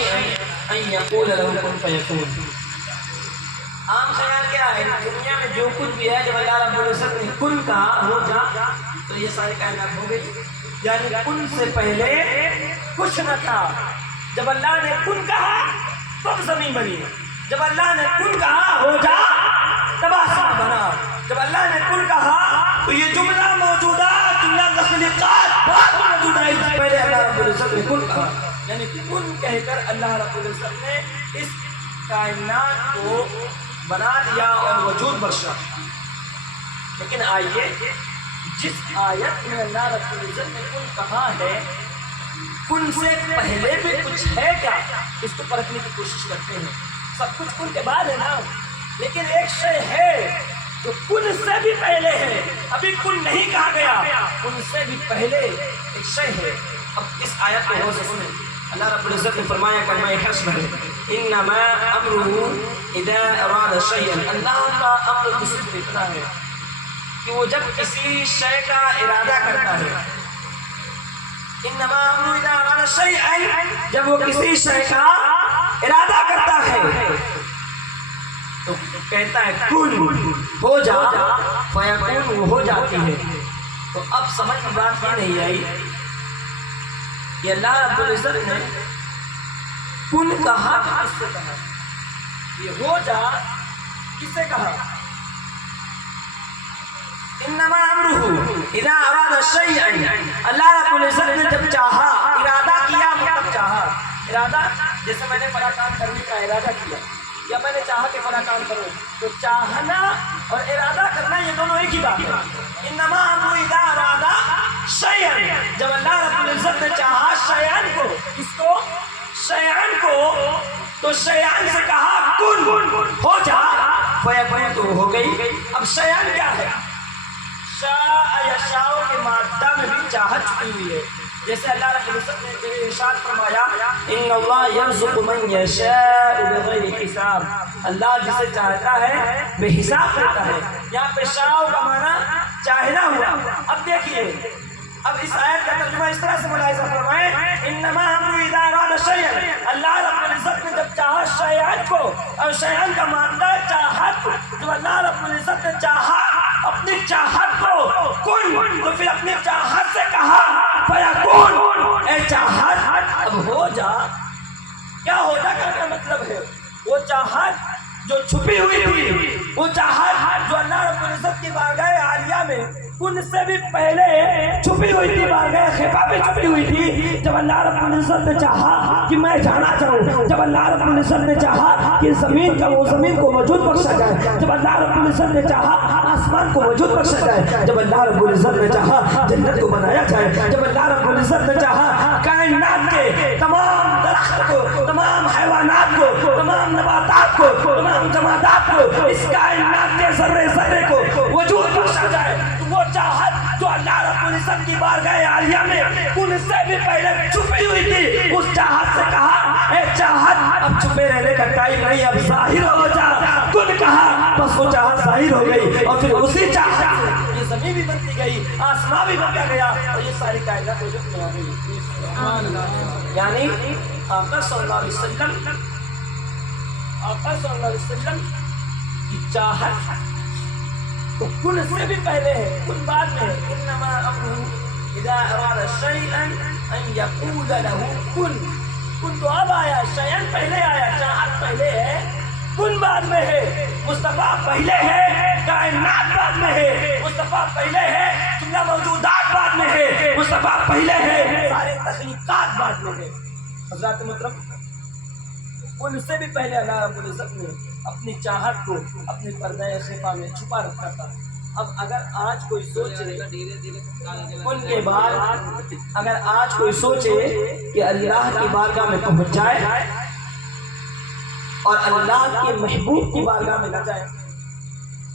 شيئا ان يقول له كن فيكون. عام خیال کیا ہے دنیا میں جو کچھ بھی ہے جب اللہ رب العزت نے کن کہا ہو جا تو یہ ساری کائنات ہو گئی. یعنی کن سے پہلے کچھ نہ تھا. جب اللہ نے کن کہا تب زمین بنی. جب اللہ نے کن کہا ہو جا تب آسمان بنا. جب اللہ نے کن کہا تو یہ جملہ موجودات جملہ تخلیقات بہت موجود ہے. پہلے اللہ رب العزت نے کن کہا یعنی کن کہہ کر اللہ رب العزت نے اس کائنات کو بنا دیا اور وجود بخشا. لیکن آئیے جس آیت میں اللہ رب العزت نے کن کہا ہے کن سے پہلے بھی کچھ ہے کیا اس کو پرکھنے کی کوشش کرتے ہیں. سب کچھ کن کے بعد ہے نا, لیکن ایک شے ہے جو کن سے بھی پہلے ہے. ابھی کن نہیں کہا گیا, کن سے بھی پہلے ایک شے ہے. اب اس آیت کو غور سے سنیں. اللہ رب العزت نے فرمایا کلمہ حسب ہے انما امرہ اذا اراد شیئا. اللہ کا امر تو صرف اتنا ہے کہ وہ جب کسی شے کا ارادہ کرتا ہے. انما امرہ اذا اراد شیئا, جب وہ کسی شے کا ارادہ کرتا ہے تو کہتا ہے کن ہو جا فیکون, وہ ہو جاتی ہے. تو اب سمجھ میں بات یہ نہیں آئی کہ اللہ رب العزت نے کن کہا تو کس سے کہا, یہ ہو جا کس سے کہا. انما امرہ اذا اراد شیئا, اللہ رب العزت نے جب چاہا ارادہ کیا مطلب چاہا. ارادہ جیسے میں نے فلاں کام کرنے کا ارادہ کیا یا میں نے چاہا کہ فلاں کام کروں, تو چاہنا اور ارادہ کرنا یہ دونوں ایک ہی بات ہے. انما امرہ اذا اراد شیئا, جب اللہ رب العزت نے چاہا شیئا کو, کس کو, شیئا کو, تو شیئا سے کہا کن ہو جا فیکون, تو ہو گئی. اب شیئا کیا ہے, شاء یشاء کے مادہ میں بھی چاہت چھپی ہوئی ہے. جیسے اللہ رب العزت نے ارشاد فرمایا ان اللہ یرزق من یشاء بغیر حساب, اللہ جسے چاہتا ہے بے حساب کرتا ہے. یہاں پہ شاء کا معنی چاہنا ہوا. اب دیکھیے اب اس آیت کا ترجمہ اس طرح سے ملاحظہ فرمائیں انما امرہ اذا اراد شیئا, اللہ رب العزت نے جب چاہا شیئا کو, اور شیئا کا مادہ چاہت, جو اللہ رب العزت نے چاہا اپنی چاہت کو کن, تو پھر اپنی چاہت سے کہا فیکون, اے چاہت اب ہو جا. کیا ہو جا کا مطلب ہے وہ چاہت جو چھپی ہوئی تھی, وہ چاہت جو اللہ رب العزت کی بارگاہ عالیہ میں کن سے بھی پہلے چھپی ہوئی تھی, بارگاہ خفا بھی چھپی ہوئی تھی. جب اللہ رب العزت نے چاہا کہ میں جانا چاہوں, جب اللہ رب العزت نے چاہا کہ زمین کا وہ زمین کو وجود بخشا جائے, جب اللہ رب العزت نے چاہا آسمان کو وجود بخشا جائے, جب اللہ رب العزت نے چاہا جنت کو بنایا جائے, جب اللہ رب العزت نے چاہا کائنات کے تمام درخت کو, تمام حیوانات کو, تمام نباتات کو, تمام جمادات کو, اس کائنات کے ذرے ذرے کو وجود بخشا جائے, تو وہ چاہت جو اللہ رب العزت کی بارگاہ عالیہ میں ان سے بھی پہلے چھپی ہوئی تھی, اس چاہت سے کہا اے چاہت اب چھپے رہنے کا ٹائم نہیں, اب ظاہر ہو جا. کن کہا بس وہ چاہت ظاہر ہو گئی, اور پھر اسی چاہت سے یہ زمین بھی بنتی گئی, آسمان بھی بنتا گیا, اور یہ ساری کائنات وجود میں آ گئی. یعنی آقا صلی اللہ علیہ وسلم, آقا صلی اللہ علیہ وسلم کی چاہت تو کن سے بھی پہلے ہے, کن بعد میں ہے. انما امرہ اذا اراد شیئا ان یقول له کن, کن تو اب آیا, شیئا پہلے آیا, چاہت پہلے ہے, کن بعد میں ہے. مصطفیٰ پہلے ہے, کائنات بعد میں ہے. مصطفیٰ پہلے ہے, جملہ موجودات بعد میں ہے. مصطفیٰ پہلے ہے, سارے تخلیقات بعد میں ہے. حضرات محترم, ان سے بھی پہلے اللہ رب العزت نے اپنی چاہت کو اپنے پردہ خفا میں چھپا رکھا تھا. اب اگر آج کوئی سوچے ان کے بعد, اگر آج کوئی سوچے کہ اللہ کی بارگاہ میں پہنچ جائے اور اللہ کے محبوب کی بارگاہ میں نہ جائے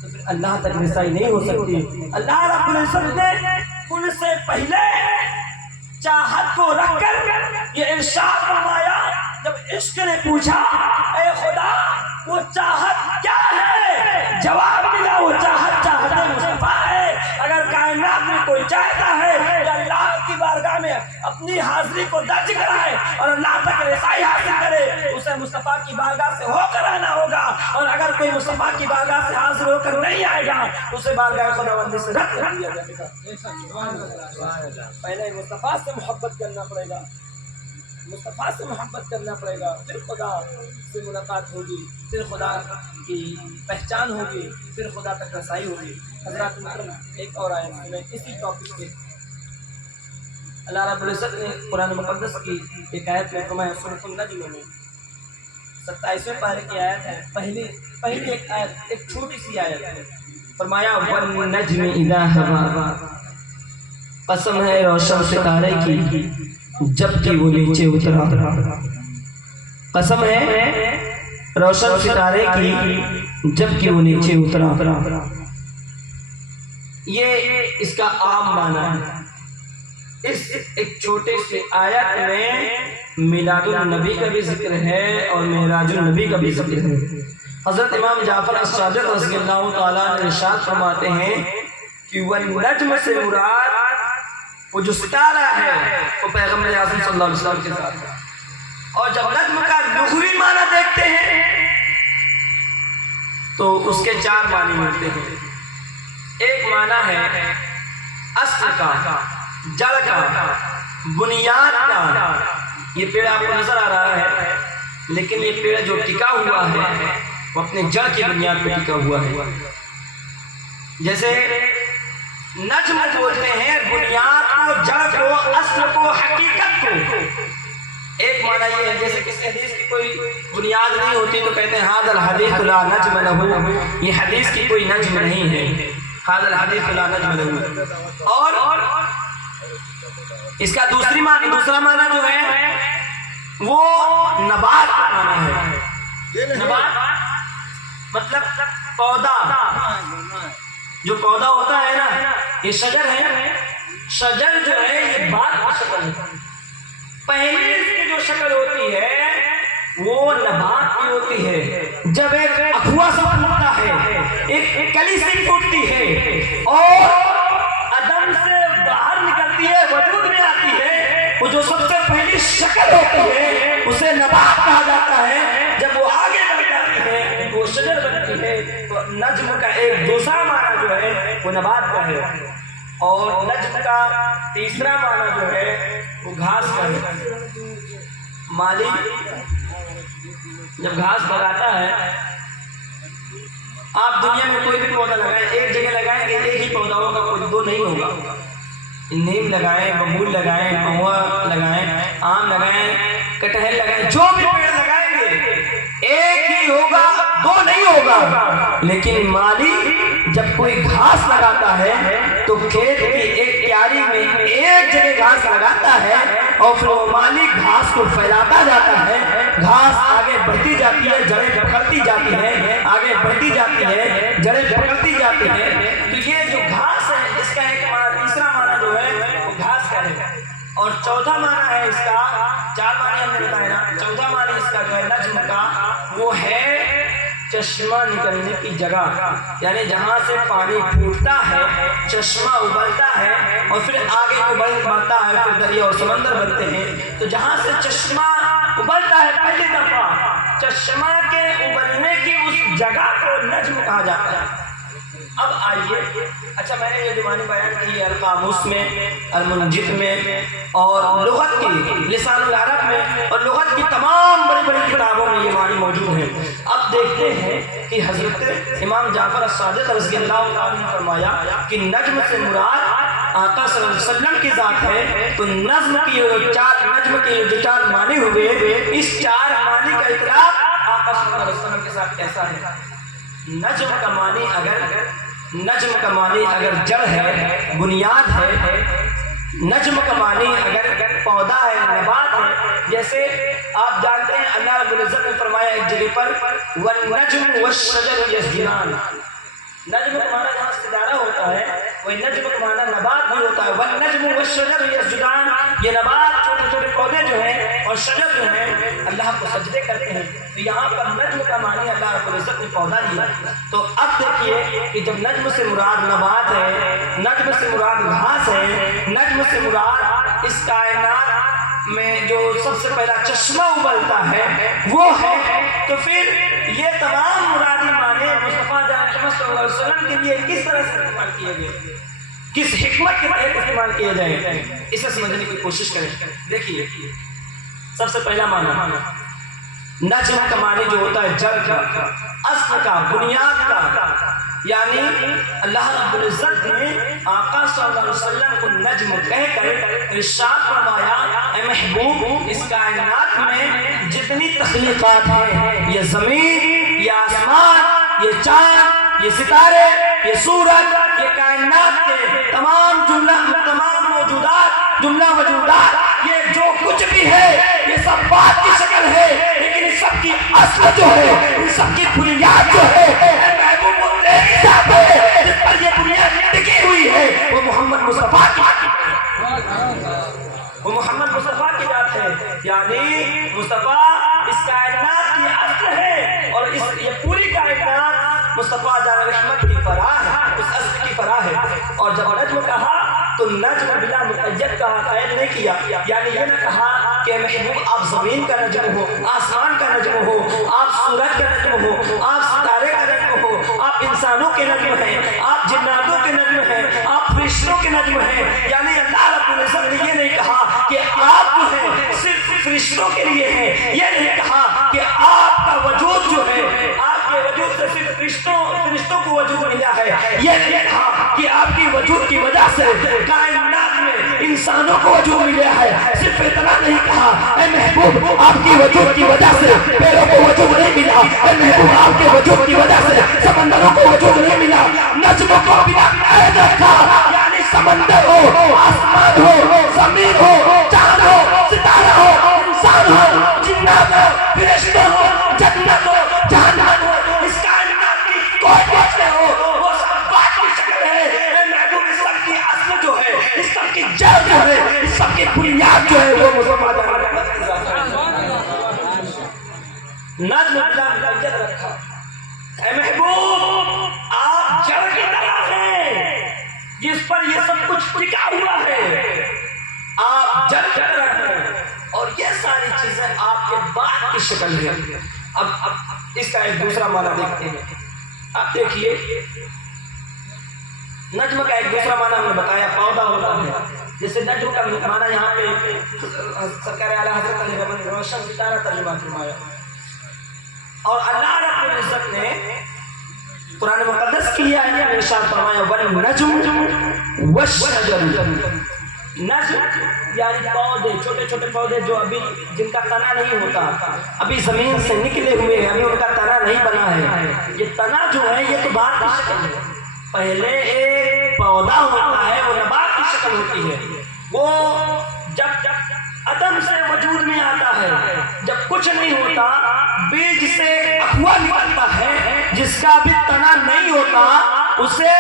تو پھر اللہ تک رسائی نہیں ہو سکتی. اللہ رب العزت نے ان سے پہلے چاہت کو رکھ کر یہ ارشاد فرمایا, جب عشق نے پوچھا اے خدا وہ چاہت کیا ہے, جواب ملا وہ چاہت چاہت مصطفیٰ ہے. اگر کائنات میں کوئی چاہتا ہے کہ اللہ کی بارگاہ میں اپنی اپنی حاضری کو درج کرائے اور اللہ تک رسائی حاصل کرے اسے مصطفیٰ کی بارگاہ سے ہو کر آنا ہوگا، اور اگر کوئی مصطفیٰ کی بارگاہ سے حاضر ہو کر نہیں آئے گا اسے بارگاہ خداوندی سے رد کر دیا جائے گا۔ پہلے مصطفیٰ سے محبت کرنا پڑے گا، مصطفیٰ سے محبت کرنا پڑے گا، پھر خدا سے ملاقات ہوگی، پھر خدا کی پہچان ہوگی، پھر خدا تک رسائی ہوگی۔ حضرات محترم ایک اور آیت میں اسی ٹاپک پہ اللہ رب العزت نے قرآن مقدس کی ایک آیت میں فرمایا، سورۃ النجم میں 27ویں پارے کی آیت ہے، پہلی ایک آیت، ایک چھوٹی سی آیت ہے، فرمایا والنجم اذا ہوا، قسم ہے روشن ستارے کی جب کہ وہ نیچے اترا، قسم ہے روشن ستارے کی جب کہ وہ نیچے اترا۔ یہ اس کا عام معنی ہے۔ اس ایک چھوٹے سے آیت میں میلاد النبی کا بھی ذکر ہے اور معراج النبی کا بھی ذکر ہے۔ حضرت امام جعفر الصادق رضی اللہ تعالیٰ عنہ ارشاد فرماتے ہیں کہ والنجم سے مراد وہ جو ستارہ ہے وہ پیغمبر اعظم صلی اللہ علیہ وسلم کے ساتھ ہے، اور جب نجم کا لغوی معنی دیکھتے ہیں تو اس کے 4 معنی ملتے ہیں۔ ایک معنی ہے اصل کا، جڑ کا، بنیاد کا۔ یہ پیڑ آپ کو نظر آ رہا ہے لیکن یہ پیڑ جو ٹکا ہوا ہے وہ اپنے جڑ کی بنیاد پہ ٹکا ہوا ہے۔ جیسے نجم بولتے ہیں بنیاد کو، جڑ کو، اصل کو، حقیقت کو۔ ایک معنی یہ ہے جیسے کسی حدیث کی کوئی بنیاد نہیں ہوتی تو کہتے ہیں ھذا الحدیث لا نجم لہ، یہ حدیث کی کوئی نجم نہیں ہے، ھذا الحدیث لا نجم لہ۔ اور اس کا دوسرا معنی جو ہے وہ نبات کا معنی ہے۔ نبات مطلب پودا، جو پودا ہوتا ہے نا، یہ شجر ہے، شجر جو ہے یہ بات کی شکل ہے۔ پہلی اس کی جو شکل ہوتی ہے وہ نبات کی ہوتی ہے، جب ایک اخوا سا پھوٹتا ہے، ایک کلی سی پھوٹتی ہے اور عدم سے باہر نکلتی ہے، وجود میں آتی ہے، وہ جو سب سے پہلی شکل ہوتی ہے اسے نبات کہا جاتا ہے۔ جب وہ آگے بڑھ جاتی ہے وہ شجر بنتی ہے۔ تو نجم کا ایک دوسرا معنی جو ہے وہ نبات کا ہے، اور نجم کا تیسرا معنی جو ہے وہ گھاس کا ہے۔ مالی جب گھاس بگاتا ہے، آپ دنیا میں کوئی بھی پودا لگائیں، ایک جگہ لگائیں گے ایک ہی پودا ہوگا، کوئی دو نہیں ہوگا۔ نیم لگائیں، ببول لگائیں، مہوا لگائیں، آم لگائیں، کٹہل لگائیں، جو بھی پیڑ لگائیں گے ایک ہی ہوگا، دو نہیں ہوگا۔ لیکن مالی جب کوئی گھاس لگاتا ہے تو کھیت کی ایک کیاری میں ایک جگہ گھاس لگاتا ہے اور پھر وہ مالی گھاس کو پھیلاتا جاتا ہے، گھاس آگے بڑھتی جاتی ہے، جڑیں پکڑتی جاتی ہیں، آگے بڑھتی جاتی ہے، جڑیں پکڑتی جاتی ہیں۔ تو یہ جو گھاس ہے اس کا ایک معنی، تیسرا معنی جو ہے وہ گھاس کا ہے۔ اور چوتھا معنی ہے اس کا، 4 معنی ہم نے بتایا نا، چوتھا معنی اس کا جو ہے نجم کا وہ ہے چشمہ نکلنے کی جگہ، یعنی جہاں سے پانی پھوٹتا ہے، چشمہ ابلتا ہے اور پھر آگے بڑھتا ہے، پھر دریا اور سمندر بنتے ہیں۔ تو جہاں سے چشمہ ابلتا ہے پہلی دفعہ، چشمہ کے ابلنے کی اس جگہ کو نجم کہا جاتا ہے۔ اب آئیے، اچھا میں نے یہ زبانی بیان کی ہے القاموس میں، المنجد میں اور لغت کی لسان العرب میں اور لغت کی تمام بڑی بڑی کتابوں میں یہ معنی موجود ہیں۔ اب دیکھتے ہیں کہ حضرت امام جعفر الصادق رضی اللہ عنہ نے فرمایا کہ نجم سے مراد آقا صلی اللہ علیہ وسلم کی ذات ہے۔ تو نجم کی جو 4 معنی ہوئے، اس 4 معنی کا اطلاق آقا صلی اللہ علیہ وسلم کے ساتھ کیسا ہے؟ نجم کا معنی اگر جڑ ہے، بنیاد ہے، نجم کا معنی اگر پودا ہے، نبات ہے، جیسے آپ جانتے ہیں اللہ رب العزت نے فرمایا ایک جگہ پر وَالنَّجْمُ وَالشَّجَرُ يَسْجُدَانِ۔ نجم کا معنی جہاں ستارہ ہوتا ہے وہی نجم کا معنی نبات بھی ہوتا ہے۔ وَالنَّجْمُ وَالشَّجَرُ يَسْجُدَانِ، یہ نبات چھوٹے چھوٹے پودے جو ہیں اور شجر جو ہیں اللہ کو سجدے کرتے ہیں۔ تو یہاں پر نجم کا معنی اللہ رب العزت نے پودا لیا۔ تو اب دیکھیے کہ جب نجم سے مراد نبات ہے، نجم سے مراد گھاس ہے، نجم سے مراد اس کائنات میں جو سب سے پہلا چشمہ ابلتا ہے وہ ہے، تو پھر یہ تمام مرادی معنی مصطفیٰ صلی اللہ علیہ وسلم کے لیے کس طرح سے استعمال کیے گئے، کس حکمت کے تحت استعمال کیے جائیں، اسے سمجھنے کی کوشش کریں۔ دیکھیے سب سے پہلا معنی نجم کا معنی جو ہوتا ہے جڑ کا، اصل کا، بنیاد کا، یعنی اللہ رب العزت نے آقا صلی اللہ علیہ وسلم کو نجم کہہ کر ارشاد فرمایا، اے محبوب اس کائنات میں جتنی تخلیقات ہیں، یہ زمین، یہ آسمان، یہ چاند، یہ ستارے، یہ سورج، یہ کائنات کے تمام تمام موجودات، جملہ وجودات، یہ جو کچھ بھی ہے یہ سب بات کی شکل ہے، لیکن ان سب کی اصل جو ہے، ان سب کی بنیاد جو ہے، محبوب وہ تیری ذات ہے، جس پر یہ بنیاد ٹکی ہوئی ہے، وہ محمد مصطفیٰ کی وہ محمد مصطفیٰ کی ذات ہے، یعنی مصطفیٰ اس کائنات کی اصل ہے، اور یہ پوری کائنات مصطفیٰ جان رحمت کی فراہ ہے، اس اصل کی فراہ ہے۔ اور جب نجم کہا تو نجم بلا مقید کہا، قید نہیں کیا، یعنی یہ نہ کہا کہ محبوب آپ زمین کا نجم ہو، آسمان کا نجم ہو، آپ سورج کا نجم ہو، آپ ستارے کا نجم ہو، آپ انسانوں کے نجم ہیں، آپ جناتوں کے نجم ہیں، آپ فرشتوں کے نجم ہیں، یعنی اللہ رب العزت نے یہ نہیں کہا کہ آپ جو ہیں صرف فرشتوں کے لیے ہیں، یہ نہیں کہا کہ آپ کا وجود جو ہے آپ کے وجود سے صرف فرشتوں کو وجود ملا ہے، یہ نہیں کہا کہ آپ کی وجود کی وجہ سے کائنات میں انسانوں کو وجود ملا ہے، صرف اتنا نہیں کہا اے محبوب آپ کی وجود کی وجہ سے پیڑوں کو وجود نہیں ملا، اے محبوب آپ کے وجود کی وجہ سے سمندروں کو وجود نہیں ملا، نجموں کو بلا قید رکھا، یعنی سمندر ہو، آسمان ہو، زمین ہو، چاند ہو، ستارہ ہو، انسان ہو، جنات ہو، فرشتے ہو، جنت ہو، جہنم ہو، اس کائنات کی کوئی چیز ہو، وہ سب بات کی شکل ہے، اے محبوب اس سب کی اصل جو ہے، اس سب کی جڑ جو ہے، اس سب کی بنیاد جو ہے وہ مصطفیٰ نجم بلا مقید رکھا۔ اے محبوب آپ جڑ کی طرح ہیں جس پر یہ سب کچھ ٹکا ہوا ہے، آپ جڑ کی طرح ہیں، اور یہ ساری چیزیں آپ کے بعد کی شکل ہے۔ اب اس کا ایک دوسرا معنی دیکھتے ہیں۔ اب دیکھیے نجم کا ایک دوسرا معنی ہم نے بتایا پودا ہوتا ہے، جیسے نجم کا معنی یہاں پہ سرکار اعلیٰ حضرت علیہ رحمت اللہ روشن ستارہ ترجمہ فرمایا، اور اللہ رب العزت نے قرآن مقدس کی یہ آیت میں ارشاد فرمایا وَالنَّجْمُ وَالشَّجَرُ، نجم یعنی پودے، چھوٹے چھوٹے پودے جو ابھی جن کا تنا نہیں ہوتا، ابھی زمین سے نکلے ہوئے ہیں، ابھی ان کا تنا نہیں بنا ہے، یہ تنا جو ہے یہ تو بات کی شکل ہے، پہلے ایک پودا ہوتا ہے وہ نبات کی شکل ہوتی ہے، وہ جب عدم سے وجود میں آتا ہے، جب کچھ نہیں ہوتا بیج سے اخوا نکلتا ہے، جس کا بھی تنا نہیں ہوتا اسے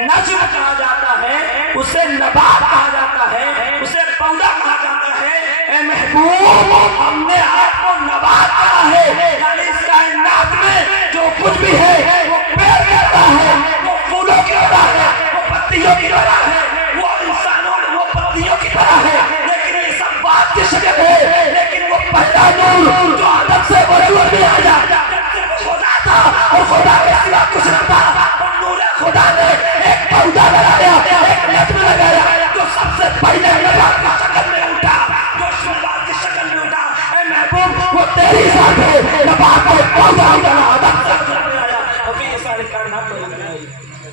نجم کہا جاتا ہے، اسے نبات کہا جاتا ہے، اسے پودا کہا جاتا ہے۔ اے محبوب ہم نے آپ کو نبات کہا ہے، یعنی اس کائنات میں جو کچھ بھی ہے وہ پیڑ کی طرح ہے، وہ پھولوں کی طرح ہے، وہ پتیوں کی طرح ہے، وہ انسانوں وہ پتیوں کی طرح ہے، لیکن یہ سب بات کی شکل ہے، لیکن وہ پہلا نور جو آدم سے وجود میں آیا خدا تھا، اور خدا کے سوا کچھ نہ تھا، اور نور خدا نے ایک پودا لگایا، ایک نجم لگایا جو سب سے پہلے نبات کی شکل میں اٹھا، جو نبات کی شکل میں اٹھا۔ اے محبوب وہ تیری ذات ہے، نبات کو پودا بنا آدم سے لگایا، ابھی یہ سارے کائنات میں لگائی،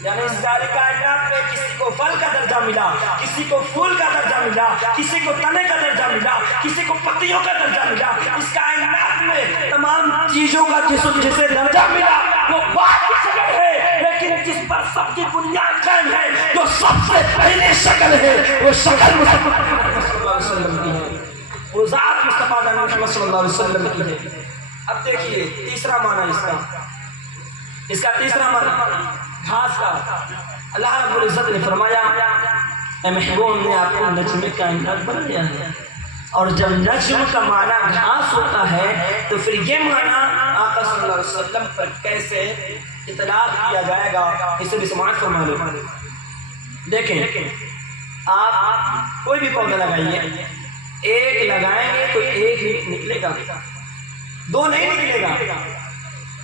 یعنی اس سارے کائنات میں کسی کو پھل کا درجہ ملا، کسی کو پھول کا درجہ ملا، کسی کو تنے کا درجہ ملا، کسی کو پتیوں کا درجہ ملا، اس کائنات میں تمام چیزوں کا جسے درجہ ملا وہ بات کی شکل ہے، لیکن جس پر سب کی بنیاد قائم ہے، جو سب سے پہلی شکل ہے، وہ شکل مصطفیٰ صلی اللہ علیہ وسلم کی ہے، وہ ذات مصطفیٰ محمد صلی اللہ علیہ وسلم کی ہے۔ اب دیکھیے تیسرا معنی اس کا تیسرا معنی گھاس کا، اللہ رب العزت نے فرمایا اے محبوب نے آپ کو نجم کائنات بنایا ہے، اور جب نجم کا معنی گھاس ہوتا ہے تو پھر یہ معنی آقا صلی اللہ علیہ وسلم پر کیسے اطلاق کیا جائے گا، اسے بھی سماعت فرما لو۔ دیکھیں آپ کوئی بھی پودا لگائیے، ایک لگائیں گے تو ایک ہی نکلے گا، دو نہیں نکلے گا۔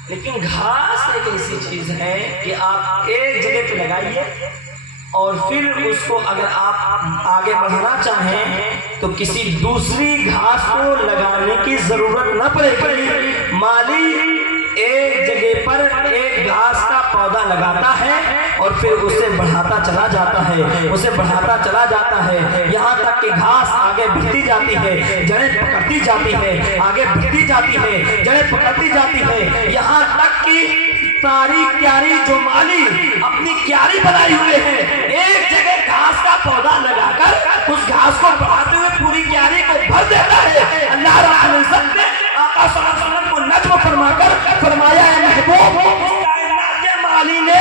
لیکن گھاس ایک ایسی چیز ہے کہ آپ ایک جگہ پہ لگائیے اور پھر اس کو اگر آپ آگے بڑھنا چاہیں تو کسی دوسری گھاس کو لگانے کی ضرورت نہ پڑے گی۔ مالی ایک جگہ پر ایک گھاس کا پودا لگاتا ہے اور پھر اسے بڑھاتا چلا جاتا ہے، اسے بڑھاتا چلا جاتا ہے، یہاں تک کہ گھاس آگے بڑھتی جاتی ہے، جڑیں پکڑتی جاتی ہے، آگے بڑھتی جاتی ہے، جڑیں پکڑتی جاتی ہے، یہاں تک کہ ساری کیاری جو مالی اپنی کیاری بنائی ہوئے ہیں، ایک جگہ گھاس کا پودا لگا کر اس گھاس کو بڑھاتے ہوئے پوری کیاری کو بھر دیتا ہے۔ اللہ رب العزت نے آقا صلی اللہ علیہ وسلم کو نجم فرما کر فرمایا ہے محبوب کائنات کے مالی نے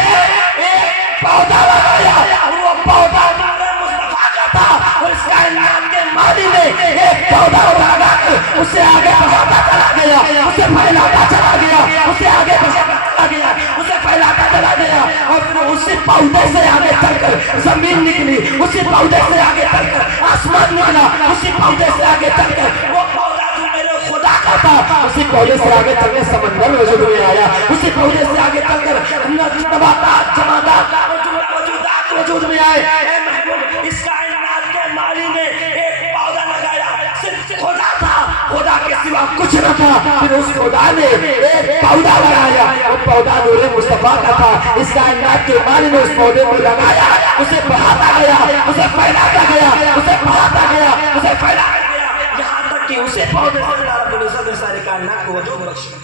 ایک پودا لگایا، وہ پودا ہمارے مصطفیٰ کا تھا، اس کائنات کے مالی نے ایک پودا لگا کر اسے آگے بڑھاتا چلا گیا، اسے پھیلاتا چلا گیا، اسے آگے بڑھاتا چلا گیا، اسے پھیلاتا چلا گیا، اور پھر اسی پودے سے آگے چل کر زمین نکلی، اسی پودے سے آگے چل کر آسمان نکلا، اسی پودے سے آگے چل کر وہ پودا جو میرے خدا کا تھا، اسی پودے سے آگے چل کر سمندر وجود میں آیا، اسی پودے سے آگے چل کر نباتات جمادات موجودات وجود میں آئے۔ اے محبوب اس کائنات کے مالی نے ایک پودا لگایا، صرف خدا تھا، خدا کے سوا کچھ نہ تھا، پھر اس خدا نے ایک پودا لگایا، وہ پودا نور مصطفیٰ کا تھا، اس کائنات کے مالی نے اس پودے کو لگایا، اسے بڑھاتا گیا، اسے پھیلاتا گیا، اسے بڑھاتا گیا، اسے پھیلاتا گیا، یہاں تک کہ اسے پودے سے اللہ رب العزت نے ساری کائنات کو وجود بخشا۔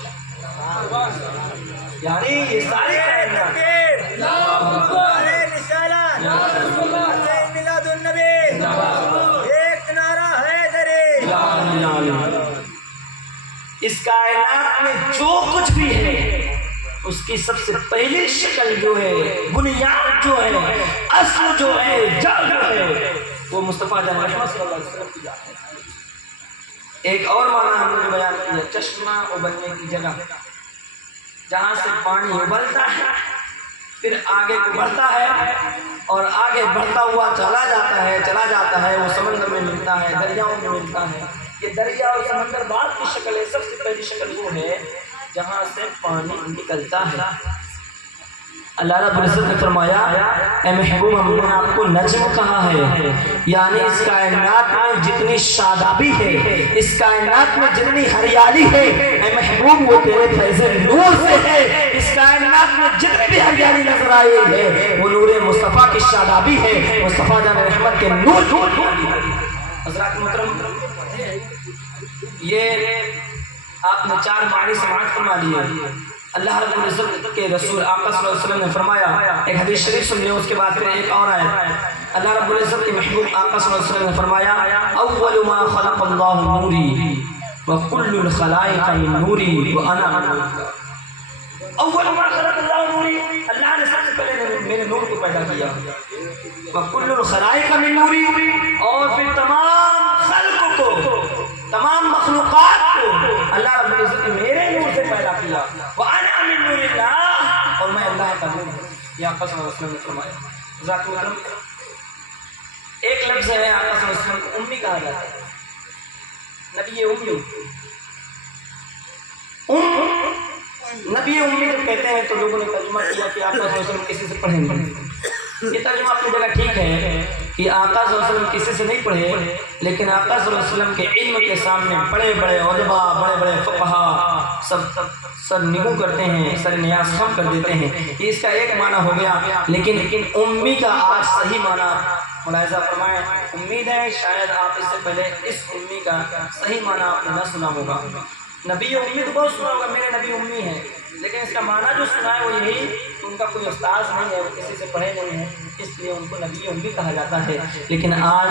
یعنی یہ ساری کائنات اس کائنات میں جو کچھ بھی ہے اس کی سب سے پہلی شکل جو ہے، بنیاد جو ہے، اصل جو ہے، جڑ جو ہے، وہ مصطفیٰ جان محمد صلی اللہ علیہ وسلم کی ذات ہے۔ ایک اور معنی ہم نے بیان کیا، چشمہ ابلنے کی جگہ، جہاں سے پانی ابلتا ہے پھر آگے کو بڑھتا ہے اور آگے بڑھتا ہوا چلا جاتا ہے، وہ سمندر میں ملتا ہے، دریاؤں میں ملتا ہے۔ یہ دریا اور سمندر بعد کی شکل ہے، سب سے پہلی شکل وہ ہے جہاں سے پانی نکلتا ہے۔ اللہ رب العزت نے فرمایا اے محبوب ہم نے آپ کو نجم کہا ہے، یعنی اس کائنات میں جتنی شادابی ہے، اس کائنات میں جتنی ہریالی ہے، اے محبوب وہ تیرے فیض نور سے ہے۔ اس کائنات میں جتنی بھی ہریالی نظر آئی ہے وہ نور مصطفیٰ کی شادابی ہے، مصطفیٰ جان رحمت کے نور۔ حضرات محترم، یہ آپ نے چار معنی سماعت فرما لیے۔ اللہ رب العزت کے رسول آقا صلی اللہ علیہ وسلم نے فرمایا، ایک حدیث شریف سن لیں، اس کے بعد پھر ایک اور آیت۔ اللہ رب العزت کے محبوب آقا صلی اللہ علیہ وسلم نے فرمایا اول ما خلق اللہ نوری وکل الخلائق من نوری وانا اول ما خلق اللہ نوری، اللہ نے سب سے پہلے میرے نور کو پیدا کیا، وکل الخلائق من نوری، اور پھر تمام خلق کو، تمام مخلوقات کو اللہ رب العزت نے میرے نور سے پیدا کیا، وانا من نور اللہ، اور میں اللہ کا نور ہوں۔ یہ آقا صلی اللہ علیہ وسلم نے فرمایا۔ ذات محترم، ایک لفظ ہے آقا صلی اللہ علیہ وسلم کو امی کہا جاتا ہے، نبی امی۔ نبی امی جب کہتے ہیں تو لوگوں نے ترجمہ کیا کہ آقا صلی اللہ علیہ وسلم کسی سے پڑھے نہیں۔ یہ ترجمہ اپنی جگہ ٹھیک ہے کہ آقا صلی اللہ علیہ وسلم کسی سے نہیں پڑھے، لیکن آقا صلی اللہ علیہ وسلم کے علم کے سامنے بڑے بڑے علماء، بڑے بڑے فقہا سب سر نگو کرتے ہیں، سر نیاز خم کر دیتے ہیں۔ یہ اس کا ایک معنی ہو گیا، لیکن امی کا آج صحیح معنی ملاحظہ فرمائیں۔ امید ہے شاید آپ اس سے پہلے اس امی کا صحیح معنی آپ نے نہ سنا ہوگا۔ نبی امی تو بہت سنا ہوگا، میرے نبی امی ہیں، لیکن اس کا معنی جو سنا ہے وہ یہی کہ ان کا کوئی استاذ نہیں ہے، وہ کسی سے پڑھے نہیں ہیں، اس لیے ان کو نبی امی کہا جاتا ہے۔ لیکن آج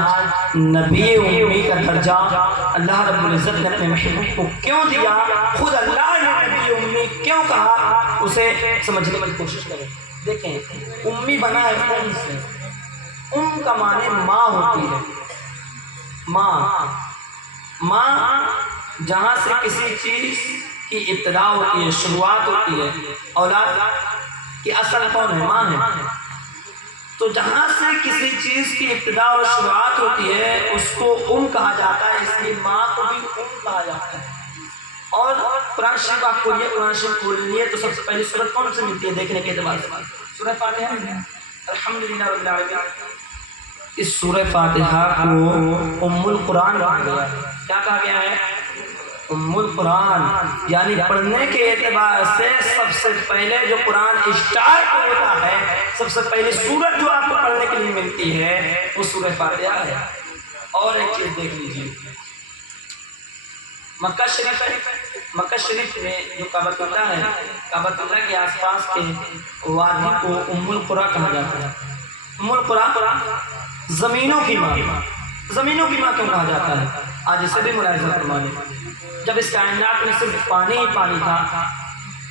نبی امی کا درجہ اللہ رب العزت نے اپنے محبوب کو کیوں دیا، خود اللہ نے نبی امی کیوں کہا، اسے سمجھنے کی کوشش کریں۔ دیکھیں امی بنا ہے ام سے، ام کا معنی ماں ہوتی ہے، ماں جہاں سے کسی چیز کی ابتدا ہوتی ہے، شروعات ہوتی ہے۔ اولاد کی اصل کون ہے؟ ماں ہے۔ تو جہاں سے کسی چیز کی ابتدا اور شروعات ہوتی ہے اس کو کہا جاتا ہے، اس لیے ماں کو بھی کہا جاتا ہے۔ اور قرآن شریف آپ کھولیے، قرآن شریف کھولنی تو سب سے پہلی سورت کون سے ملتی ہے دیکھنے کے اعتبار سے؟ سورہ فاتحہ الحمدللہ رب العالمین۔ اس سورہ فاتحہ کو ام القرآن کہا گیا ہے۔ کیا کہا گیا ہے؟ ام القرآن، یعنی پڑھنے کے اعتبار سے سب سے پہلے جو قرآن اسٹارٹ ہوتا ہے، سب سے پہلی سورت جو آپ کو پڑھنے کے لیے ملتی ہے وہ سورہ فاتحہ ہے۔ اور ایک چیز دیکھ لیجیے، مکہ شریف میں جو کعبۃ اللہ ہے، کعبۃ اللہ کے آس پاس کے وادی کو ام القریٰ کہا جاتا ہے۔ ام القریٰ زمینوں کی ماں کیوں کہا جاتا ہے؟ آج اسے بھی ملاحظہ فرمائیں، جب اس کائنات میں صرف پانی ہی پانی تھا،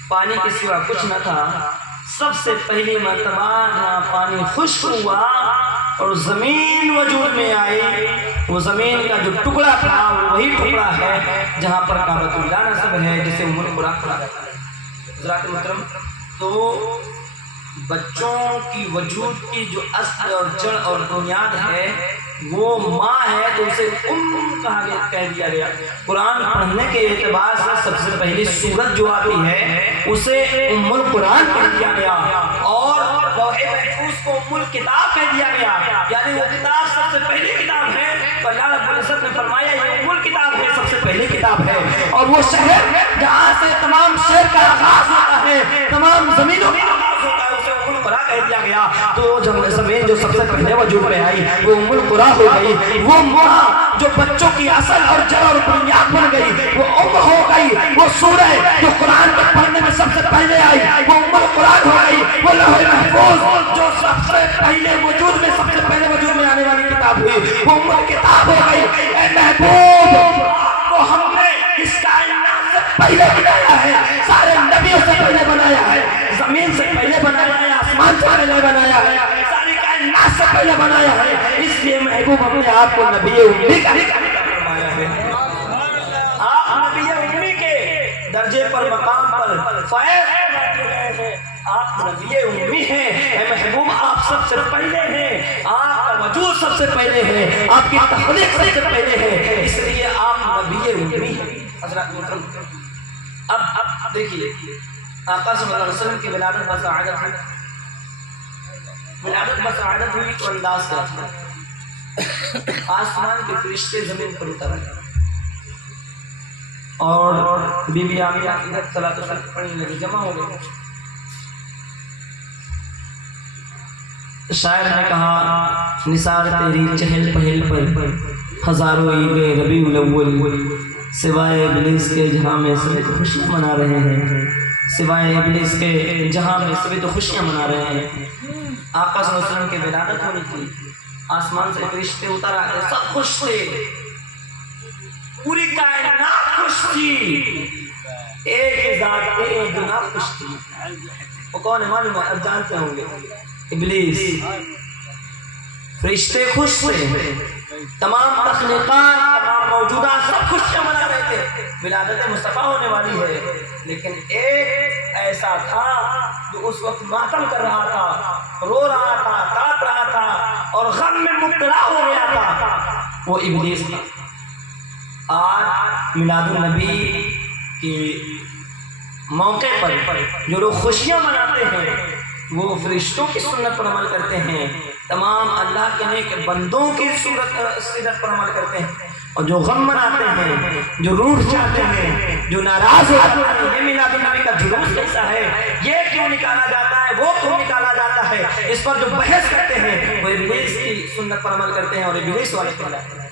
پانی کے سوا کچھ نہ تھا، سب سے پہلی مرتبہ جہاں پانی خشک ہوا اور زمین وجود میں آئی، وہ زمین کا جو ٹکڑا تھا وہی ٹکڑا ہے جہاں پر کعبۃ اللہ نصب ہے، جسے ام القریٰ کہا جاتا ہے۔ حضرات محترم، تو بچوں کی وجود کی جو اصل اور جڑ اور بنیاد ہے وہ ماں ہے، تو اسے کہہ دیا گیا۔ قرآن پڑھنے کے اعتبار سے سب سے پہلی سورت جو آتی ہے اسے ام القرآن کہہ دیا گیا، اور لوح محفوظ کو ام الکتاب کہہ دیا گیا، یعنی وہ کتاب سب سے پہلی کتاب ہے۔ تو اللہ رب العزت نے فرمایا یہ ام الکتاب ہے، سب سے پہلی کتاب ہے، اور وہ شہر جہاں سے تمام شہر کا آغاز ہوتا ہے، تمام زمینوں کا آغاز ہوتا ہے، اسے ام القریٰ کہہ دیا گیا۔ تو جب زمین جو سب سے پہلے وجود میں آئی وہ ام القریٰ ہو گئی، وہ ماں جو بچوں کی اصل اور جڑ اور بنیاد بن گئی وہ ام ہو گئی، وہ سورہ جو قرآن کے پڑھنے میں سب سے پہلے آئی وہ ام القرآن ہو گئی، وہ لوح محفوظ جو سب سے پہلے وجود میں سب سے پہلے وجود میں آنے والی کتاب ہوئی وہ ام الکتاب ہو گئی۔ اے محبوب، وہ ہم نے اس کائنات سے پہلے بنایا ہے، سارے نبیوں سے پہلے بنایا ہے، زمین سے پہلے بنایا ہے، آسمان سے پہلے بنایا ہے، ساری کائنات سے پہلے بنایا ہے، اس لیے محبوب اپنے آپ کو نبی امی کا فرمایا ہے۔ آپ نبی امی کے درجے پر مقام پر فائز کرتے گئے ہیں، آپ نبی امی ہیں۔ اے محبوب، آپ سب سے پہلے ہیں، آپ کا وجود سب سے پہلے ہے، آپ کی تخلیق سب سے پہلے ہے، اس لیے آپ نبی امی ہیں۔ حضرات محترم، اب دیکھیے آقا صلی اللہ علیہ وسلم کی ولادت بسعادت ہوئی، بسعادت ہوئی تو انداز کیا تھا؟ آسمان کے فرشتے زمین پر اتر آئے اور بی بی آمینہ ادھر صلاۃ و سلام پڑھنے لگے، جمع ہو گئے۔ شاعر نے کہا نثار تیری چہل پہل پر ہزاروں عید ربیع الاول، سوائے ابلیس کے جہاں میں سبھی تو خوشیاں منا رہے ہیں، سوائے ابلیس کے جہاں میں سبھی تو خوشیاں منا رہے ہیں۔ آقا صلی اللہ علیہ وسلم کی ولادت ہونی تھی، آسمان سے فرشتے اتر آئے، سب خوش تھے، پوری کائنات خوش تھی، ایک ذات ایک دنیا خوش تھی۔ وہ کون ہے معلوم ہے؟ اب جانتے ہوں گے، ابلیس۔ فرشتے خوش تھے، تمام تخلیقات، تمام موجودات سب خوشیاں منا رہے تھے، ولادت مصطفیٰ ہونے والی ہے، لیکن ایک ایسا تھا جو اس وقت ماتم کر رہا تھا، رو رہا تھا، کاپ رہا تھا اور غم میں مبتلا ہو گیا تھا، وہ ابلیس تھا۔ آج میلاد النبی کے موقع پر جو لوگ خوشیاں مناتے ہیں وہ فرشتوں کی سنت پر عمل کرتے ہیں، تمام اللہ کے نیک بندوں کی سیرت پر عمل کرتے ہیں، اور جو غم مناتے ہیں، جو روٹھ جاتے ہیں، جو ناراض ہوتے ہیں، یہ میلاد النبی کا جلوس کیسا ہے، یہ کیوں نکالا جاتا ہے، وہ کیوں نکالا جاتا ہے، اس پر جو بحث کرتے ہیں وہ ابلیس کی سنت پر عمل کرتے ہیں اور ابلیس والے کہلاتے ہیں۔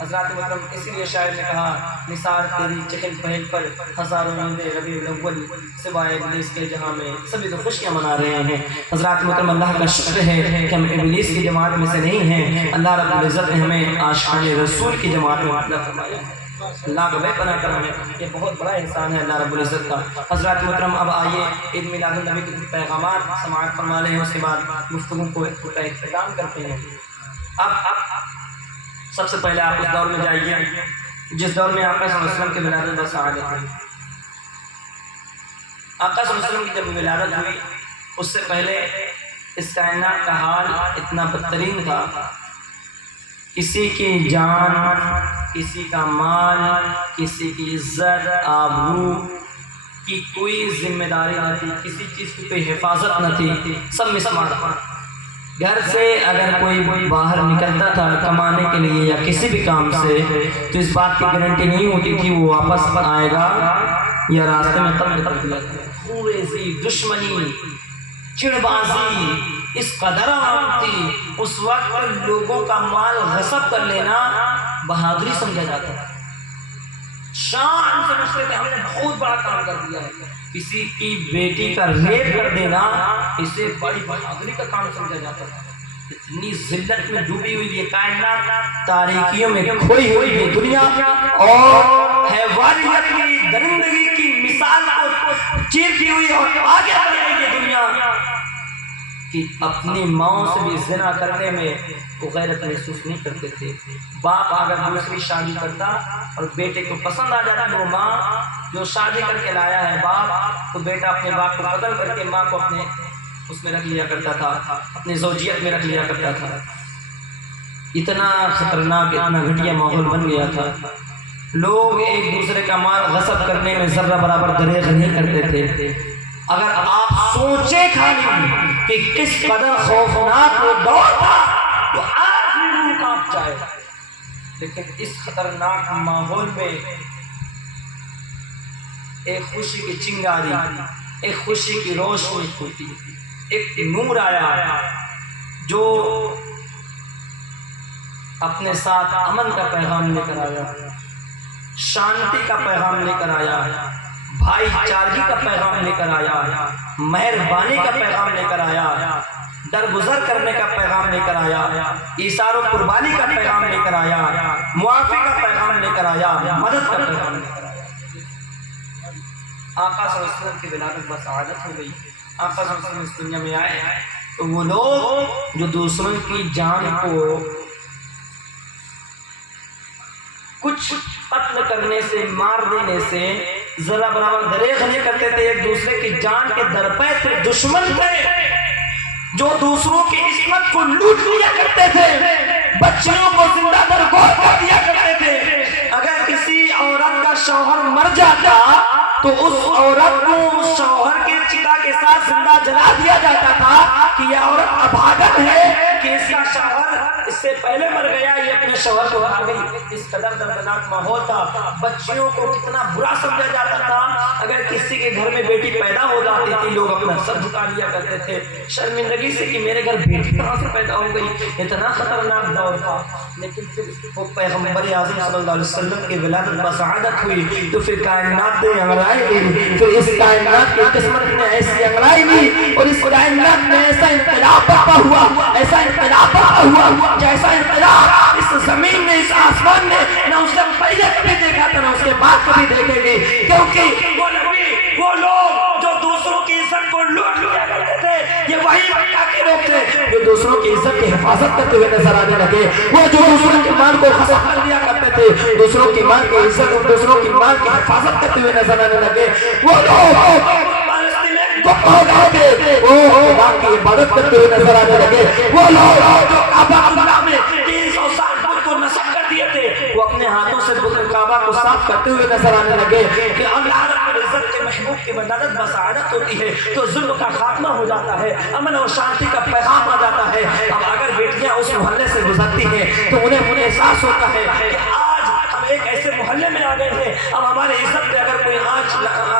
حضرات محترم، اسی لیے شاعر نے کہا نثار تیری چہل پہل پر ہزاروں عید ربیع الاول، سوائے ابلیس کے جہاں میں سبھی تو خوشیاں منا رہے ہیں۔ حضرات محترم، اللہ کا شکر ہے کہ ہم ابلیس کی جماعت میں سے نہیں ہیں، اللہ رب العزت نے ہمیں عاشقان رسول کی جماعت میں داخل فرمایا ہے، اللہ کا بے پناہ کرم ہے، یہ بہت بڑا احسان ہے اللہ رب العزت کا۔ حضرات محترم، اب آئیے عید میلاد النبی کے پیغامات سماعت فرما لیں، اس کے بعد گفتگو کو اختتام کرتے ہیں۔ اب سب سے پہلے آپ اس دور میں جائیے جس دور میں آقا صلی اللہ علیہ وسلم کی ولادت بسعادت ہوئی۔ آقا صلی اللہ علیہ وسلم کی جب ولادت ہوئی اس سے پہلے اس کائنات کا حال اتنا بدترین تھا، کسی کی جان، کسی کا مال، کسی کی عزت آبرو کی کوئی ذمہ داری نہ تھی، کسی چیز کی کوئی حفاظت نہ تھی، سب مسمار تھا۔ گھر سے اگر کوئی باہر نکلتا تھا کمانے کے لیے یا کسی بھی کام سے تو اس بات کی گارنٹی نہیں ہوتی تھی وہ واپس آئے گا یا راستے میں قتل کر دیا جائے گا۔ خوریزی، دشمنی، چڑ بازی اس قدر عام تھی، اس وقت لوگوں کا مال غصب کر لینا بہادری سمجھا جاتا تھا، شان سمجھتے تھے ہم نے بہت بڑا کام کر دیا ہے۔ کسی کی بیٹی کا ریپ کر دینا اسے بڑی بہادری کا کام سمجھا جاتا تھا۔ اتنی ذلت میں ڈوبی ہوئی یہ کائنات، تاریکیوں میں کھوئی ہوئی یہ دنیا اور حیوانیت کی، درندگی کی مثال کو چیرتی ہوئی اور آگے بڑھ گئی یہ دنیا کہ اپنی ماں سے بھی زنا کرنے میں وہ غیرت محسوس نہیں کرتے تھے۔ باپ اگر دوسری شادی کرتا اور بیٹے کو پسند آ جاتا وہ ماں جو شادی کر کے لایا ہے باپ، تو بیٹا اپنے باپ کو قتل کر کے ماں کو اپنے اس میں رکھ لیا کرتا تھا، اپنی زوجیت میں رکھ لیا کرتا تھا۔ اتنا خطرناک، اتنا گھٹیا ماحول بن گیا تھا، لوگ ایک دوسرے کا مال غصب کرنے میں ذرہ برابر دریغ نہیں کرتے تھے۔ اگر آپ سوچیں خالی کہ کس قدر خوفناک وہ دور تھا تو آج بھی روح کانپ جائے، لیکن اس خطرناک ماحول میں ایک خوشی کی چنگاری، ایک خوشی کی روشنی ہوتی، ایک نور آیا جو اپنے ساتھ امن کا پیغام لے کر آیا، شانتی کا پیغام لے کر آیا، بھائی چارگی کا پیغام لے کر آیا، مہربانی کا پیغام لے کر آیا، درگزر کرنے کا پیغام لے کر آیا، ایثار و قربانی کا پیغام لے کر آیا، معافی کا پیغام لے کر آیا، مدد کا پیغام لے کر آیا۔ آقا صلی اللہ علیہ وسلم کی ولادت بسعادت ہو گئی۔ آقا صلی اللہ علیہ وسلم اس دنیا میں آئے تو وہ لوگ جو دوسروں کی جان کو کچھ قتل کرنے سے، مار دینے سے ذرا برابر دریغ نہیں کرتے تھے، ایک دوسرے کی جان کے درپے تھے، دشمن تھے جو دوسروں کی عصمت کو لوٹ لیا کرتے تھے، بچیوں کو زندہ درگور کر دیا کرتے تھے۔ اگر کسی عورت کا شوہر مر جاتا تو اس عورت کو اس شوہر کے چتا کے ساتھ زندہ جلا دیا جاتا تھا کہ یہ عورت ابھاگن ہے کہ اس کا شوہر اس سے پہلے مر گیا، یہ اپنے شوہر کو آ گئی۔ اس قدر دردناک ماحول تھا، بچیوں کو کتنا برا سمجھا جاتا تھا۔ اگر کسی کے گھر میں بیٹی پیدا ہو جاتی تھی لوگ اپنا سر جھکا لیا کرتے تھے شرمندگی سے کہ میرے گھر بیٹی کہاں سے پیدا ہو گئی، اتنا خطرناک دور تھا۔ لیکن پھر وہ پیغمبر اعظم صلی اللہ علیہ وسلم کی ولادت بسعادت ہوئی تو پھر کائنات نے انگڑائی لی، پھر اس کائنات کی قسمت نے ایسی انگڑائی لی اور اس کائنات میں ایسا انقلاب برپا ہوا، ایسا انقلاب برپا ہوا جیسا انقلاب اس زمین میں، اس آسمان میں نہ اس سے پہلے کبھی دیکھا تھا نہ اس کے بعد کبھی دیکھیں گے، کیونکہ وہ لوگ جو دوسروں کی عزت کو لوٹ لیا کرتے تھے یہ وہی مکہ کے لوگ تھے جو دوسروں کی عزت کی حفاظت کرتے ہوئے نظر آنے لگے۔ وہ جو دوسروں کے مال کو غصب کر دیا کرتے تھے، دوسروں کی مال کی عزت اور دوسروں کی مال کی حفاظت کرتے ہوئے نظر آنے لگے۔ وہ لوگ وہ خدا کی عبادت کرتے ہوئے نظر آنے لگے۔ وہ لوگ جو کعبہ اللہ میں 360 بت کو نصب کر دیے تھے وہ اپنے ہاتھوں سے کعبہ کو صاف کرتے ہوئے نظر آنے لگے کہ اللہ رب العزت کے محبوب کی ولادت بسعادت ہوتی ہے تو ظلم کا خاتمہ ہو جاتا ہے، امن اور شانتی کا پیغام آ جاتا ہے۔ اب اگر بیٹیاں اس محلے سے گزرتی ہیں تو انہیں احساس ہوتا ہے کہ آج ہم ایک ایسے محلے میں آ گئے ہیں، اب ہماری عزت پہ اگر کوئی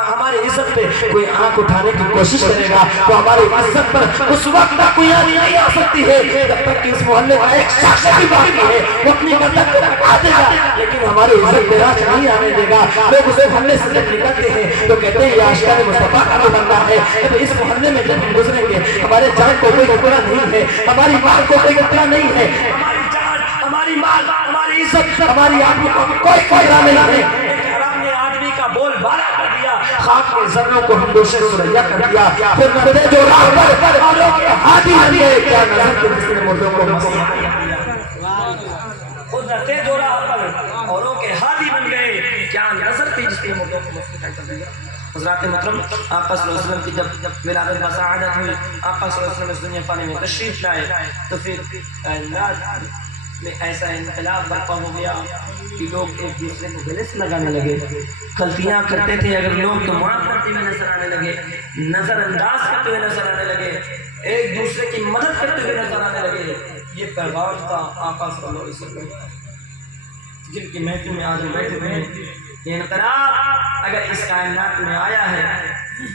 ہماری عزت پہ کوئی آنکھ اٹھانے کی کوشش کرے گا تو ہماری عزت پر اس وقت تک کوئی آنکھ نہیں آ سکتی ہے جب تک کہ اس محلے کا ایک شخص بھی باقی ہے، وہ اپنی گردن کو رکھا دے گا لیکن ہماری عزت پہ آنچ نہیں آنے دے گا۔ لوگ اسے محلے سے جب نکلتے ہیں تو کہتے ہیں یہ عاشقان مصطفیٰ کا تو بندہ ہے، جب اس محلے میں جب گزریں گے ہمارے جان کو کوئی خطرہ نہیں ہے، ہماری مال کو کوئی خطرہ نہیں ہے، ہماری جان، ہماری مال، ہماری عزت، ہماری آدمی کو کوئی خطرہ نہیں ہے۔ بول بالا کر دیا، خاک کے ذروں کو ہم دوشے سریا کر دیا، پھر نظریں جو راہ پر اوروں کے ہاتھی بن گئے، کیا نظر کے جس نے مردوں کو مسیح خود نظریں جو راہ پر اوروں کے ہاتھی بن گئے، کیا نظر تھی جس نے مردوں کو مسیح کر دیا۔ حضرات محترم آقا صلی اللہ علیہ وسلم کی جب ولادت بسعادت ہوئی، آقا صلی اللہ علیہ وسلم اس دنیا فانی میں تشریف لائے تو پھر کائنات میں ایسا انقلاب برپا ہو گیا کہ لوگ ایک دوسرے کو گلے سے لگانے لگے، غلطیاں کرتے تھے اگر لوگ تو معاف کرتے ہوئے نظر آنے لگے، نظر انداز کرتے ہوئے نظر آنے لگے، ایک دوسرے کی مدد کرتے ہوئے نظر آنے لگے۔ یہ پیغام تھا آقا صلی اللہ علیہ وسلم جن کی محفل میں آج بیٹھے ہوئے ہیں۔ یہ انقلاب اگر اس کائنات میں آیا ہے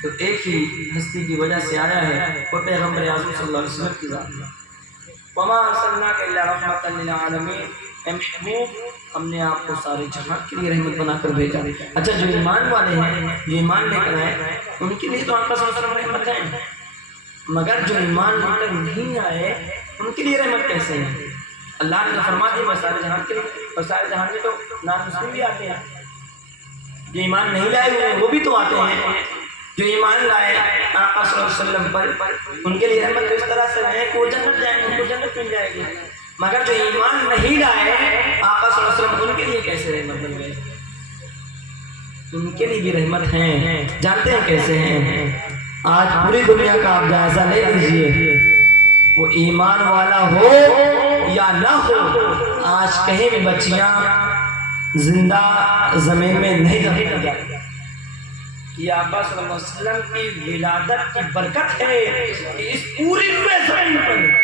تو ایک ہی ہستی کی وجہ سے آیا ہے، وہ پیغمبر اعظم صلی اللہ علیہ وسلم کی ذات ہے۔ وما ارسلناک الا رحمۃ للعالمین، اے محبوب ہم نے آپ کو سارے جہاں کے لیے رحمت بنا کر بھیجا۔ اچھا جو ایمان والے ہیں، جو ایمان لے کر آئے، ان کے لیے تو آقا صلی اللہ علیہ وسلم رحمت ہے، مگر جو ایمان لے کر نہیں آئے ان کے لیے رحمت کیسے ہے؟ اللہ نے فرما دیا میں سارے جہاں کے لیے، اور سارے جہاں میں تو نان مسلم بھی آتے ہیں، جو ایمان نہیں لائے ہوئے وہ بھی تو آتے ہیں۔ جو ایمان لائے آقا صلی اللہ علیہ وسلم پر، ان کے لیے رحمت اس طرح سے رہے کہ وہ جنت جائیں گے، ان کو جنت مل جائے گی، مگر جو ایمان نہیں لائے آقا صلی اللہ علیہ وسلم ان کے لیے کیسے رحمت بن گئے؟ ان کے لیے بھی رحمت ہیں، جانتے ہیں کیسے ہیں؟ آج پوری دنیا کا آپ جائزہ لے لیجیے، وہ ایمان والا ہو یا نہ ہو، آج کہیں بھی بچیاں زندہ زمین میں نہیں دفن جاتی۔ یہ آقا صلی اللہ علیہ وسلم کی ولادت کی برکت ہے کہ اس پوری زمین پر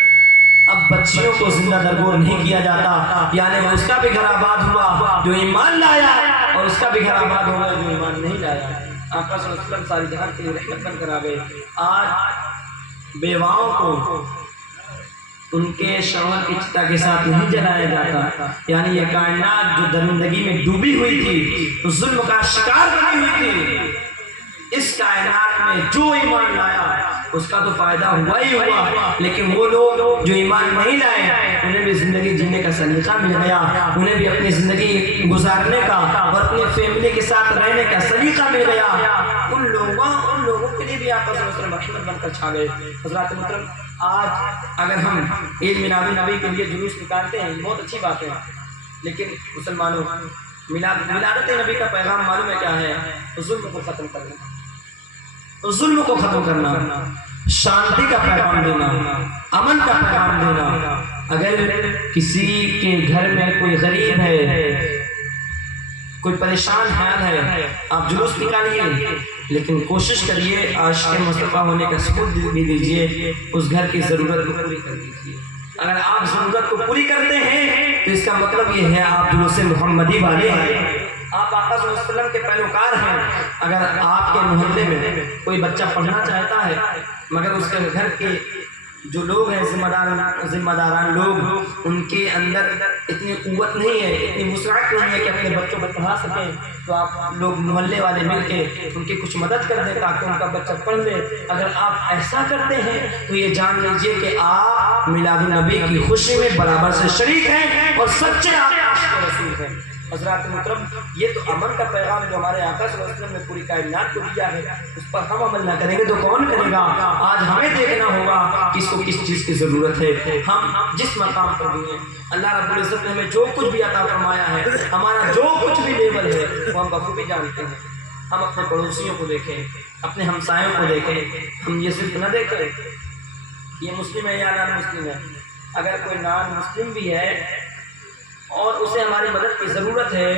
اب بچیوں کو زندہ درگور نہیں کیا جاتا، یعنی اس کا بھی گھر آباد ہوا جو ایمان لایا، اور اس کا بھی گھر آباد ہوا جو ایمان نہیں لایا۔ آقا صلی اللہ علیہ وسلم ساری جہان کے لیے رحمت بن کر آ گئے۔ آج بیواؤں کو ان کے شوہر کی چتا کے ساتھ نہیں جلایا جاتا، یعنی یہ کائنات جو درندگی میں ڈوبی ہوئی تھی، ظلم کا شکار بنی ہوئی تھی، اس کائنات میں جو ایمان لایا اس کا تو فائدہ ہوا ہی ہوا، لیکن وہ لوگ جو ایمان نہیں لائے انہیں بھی زندگی جینے کا سلیقہ مل گیا، انہیں بھی اپنی زندگی گزارنے کا اور اپنی فیملی کے ساتھ رہنے کا سلیقہ مل گیا۔ ان لوگوں کے لیے بھی آقا صلی اللہ علیہ وسلم رحمت بن کر چھا گئے۔ حضرات محترم آج اگر ہم عید میلاد النبی کے لیے جلوس نکالتے ہیں بہت اچھی بات ہے، لیکن مسلمانوں ولادت نبی کا پیغام معلوم ہے کیا ہے؟ ظلم کو ختم کرنا، ظلم کو ختم کرنا، شانتی کا پیغام دینا، امن کا پیغام دینا۔ اگر کسی کے گھر میں کوئی غریب ہے، کوئی پریشان حال ہے، آپ جلوس نکالیے، لیکن کوشش کریے عاشق مصطفیٰ ہونے کا ثبوت بھی دیجیے، اس گھر کی ضرورت کو پوری کر دیجیے۔ اگر آپ ضرورت کو پوری کرتے ہیں تو اس کا مطلب یہ ہے آپ جلوس محمدی والے ہیں، آپ آقا صلی اللہ علیہ وسلم کے پیروکار ہیں۔ اگر آپ کے محلے میں کوئی بچہ پڑھنا چاہتا ہے مگر اس کے گھر کے جو لوگ ہیں ذمہ داران لوگ، ان کے اندر اتنی قوت نہیں ہے، اتنی وسعت نہیں ہے کہ اپنے بچوں کو پڑھا سکیں، تو آپ لوگ محلے والے مل کے ان کی کچھ مدد کر دیں تاکہ ان کا بچہ پڑھ لے۔ اگر آپ ایسا کرتے ہیں تو یہ جان لیجئے کہ آپ میلاد النبی کی خوشی میں برابر سے شریک ہیں اور سچے عاشق رسول ہیں۔ حضرات محترم یہ تو امن کا پیغام جو ہمارے آقا صلی اللہ علیہ وسلم نے پوری کائنات کو دیا ہے، اس پر ہم عمل نہ کریں گے تو کون کرے گا؟ آج ہمیں دیکھنا ہوگا کس کو کس چیز کی ضرورت ہے۔ ہم جس مقام پر بھی ہیں، اللہ رب العزت نے ہمیں جو کچھ بھی عطا فرمایا ہے، ہمارا جو کچھ بھی لیول ہے وہ ہم بخوبی جانتے ہیں۔ ہم اپنے پڑوسیوں کو دیکھیں، اپنے ہمسایوں کو دیکھیں، ہم یہ صرف نہ دیکھیں یہ مسلم ہے یا نان مسلم ہے۔ اگر کوئی نان مسلم بھی ہے اور اسے ہماری مدد کی ضرورت ہے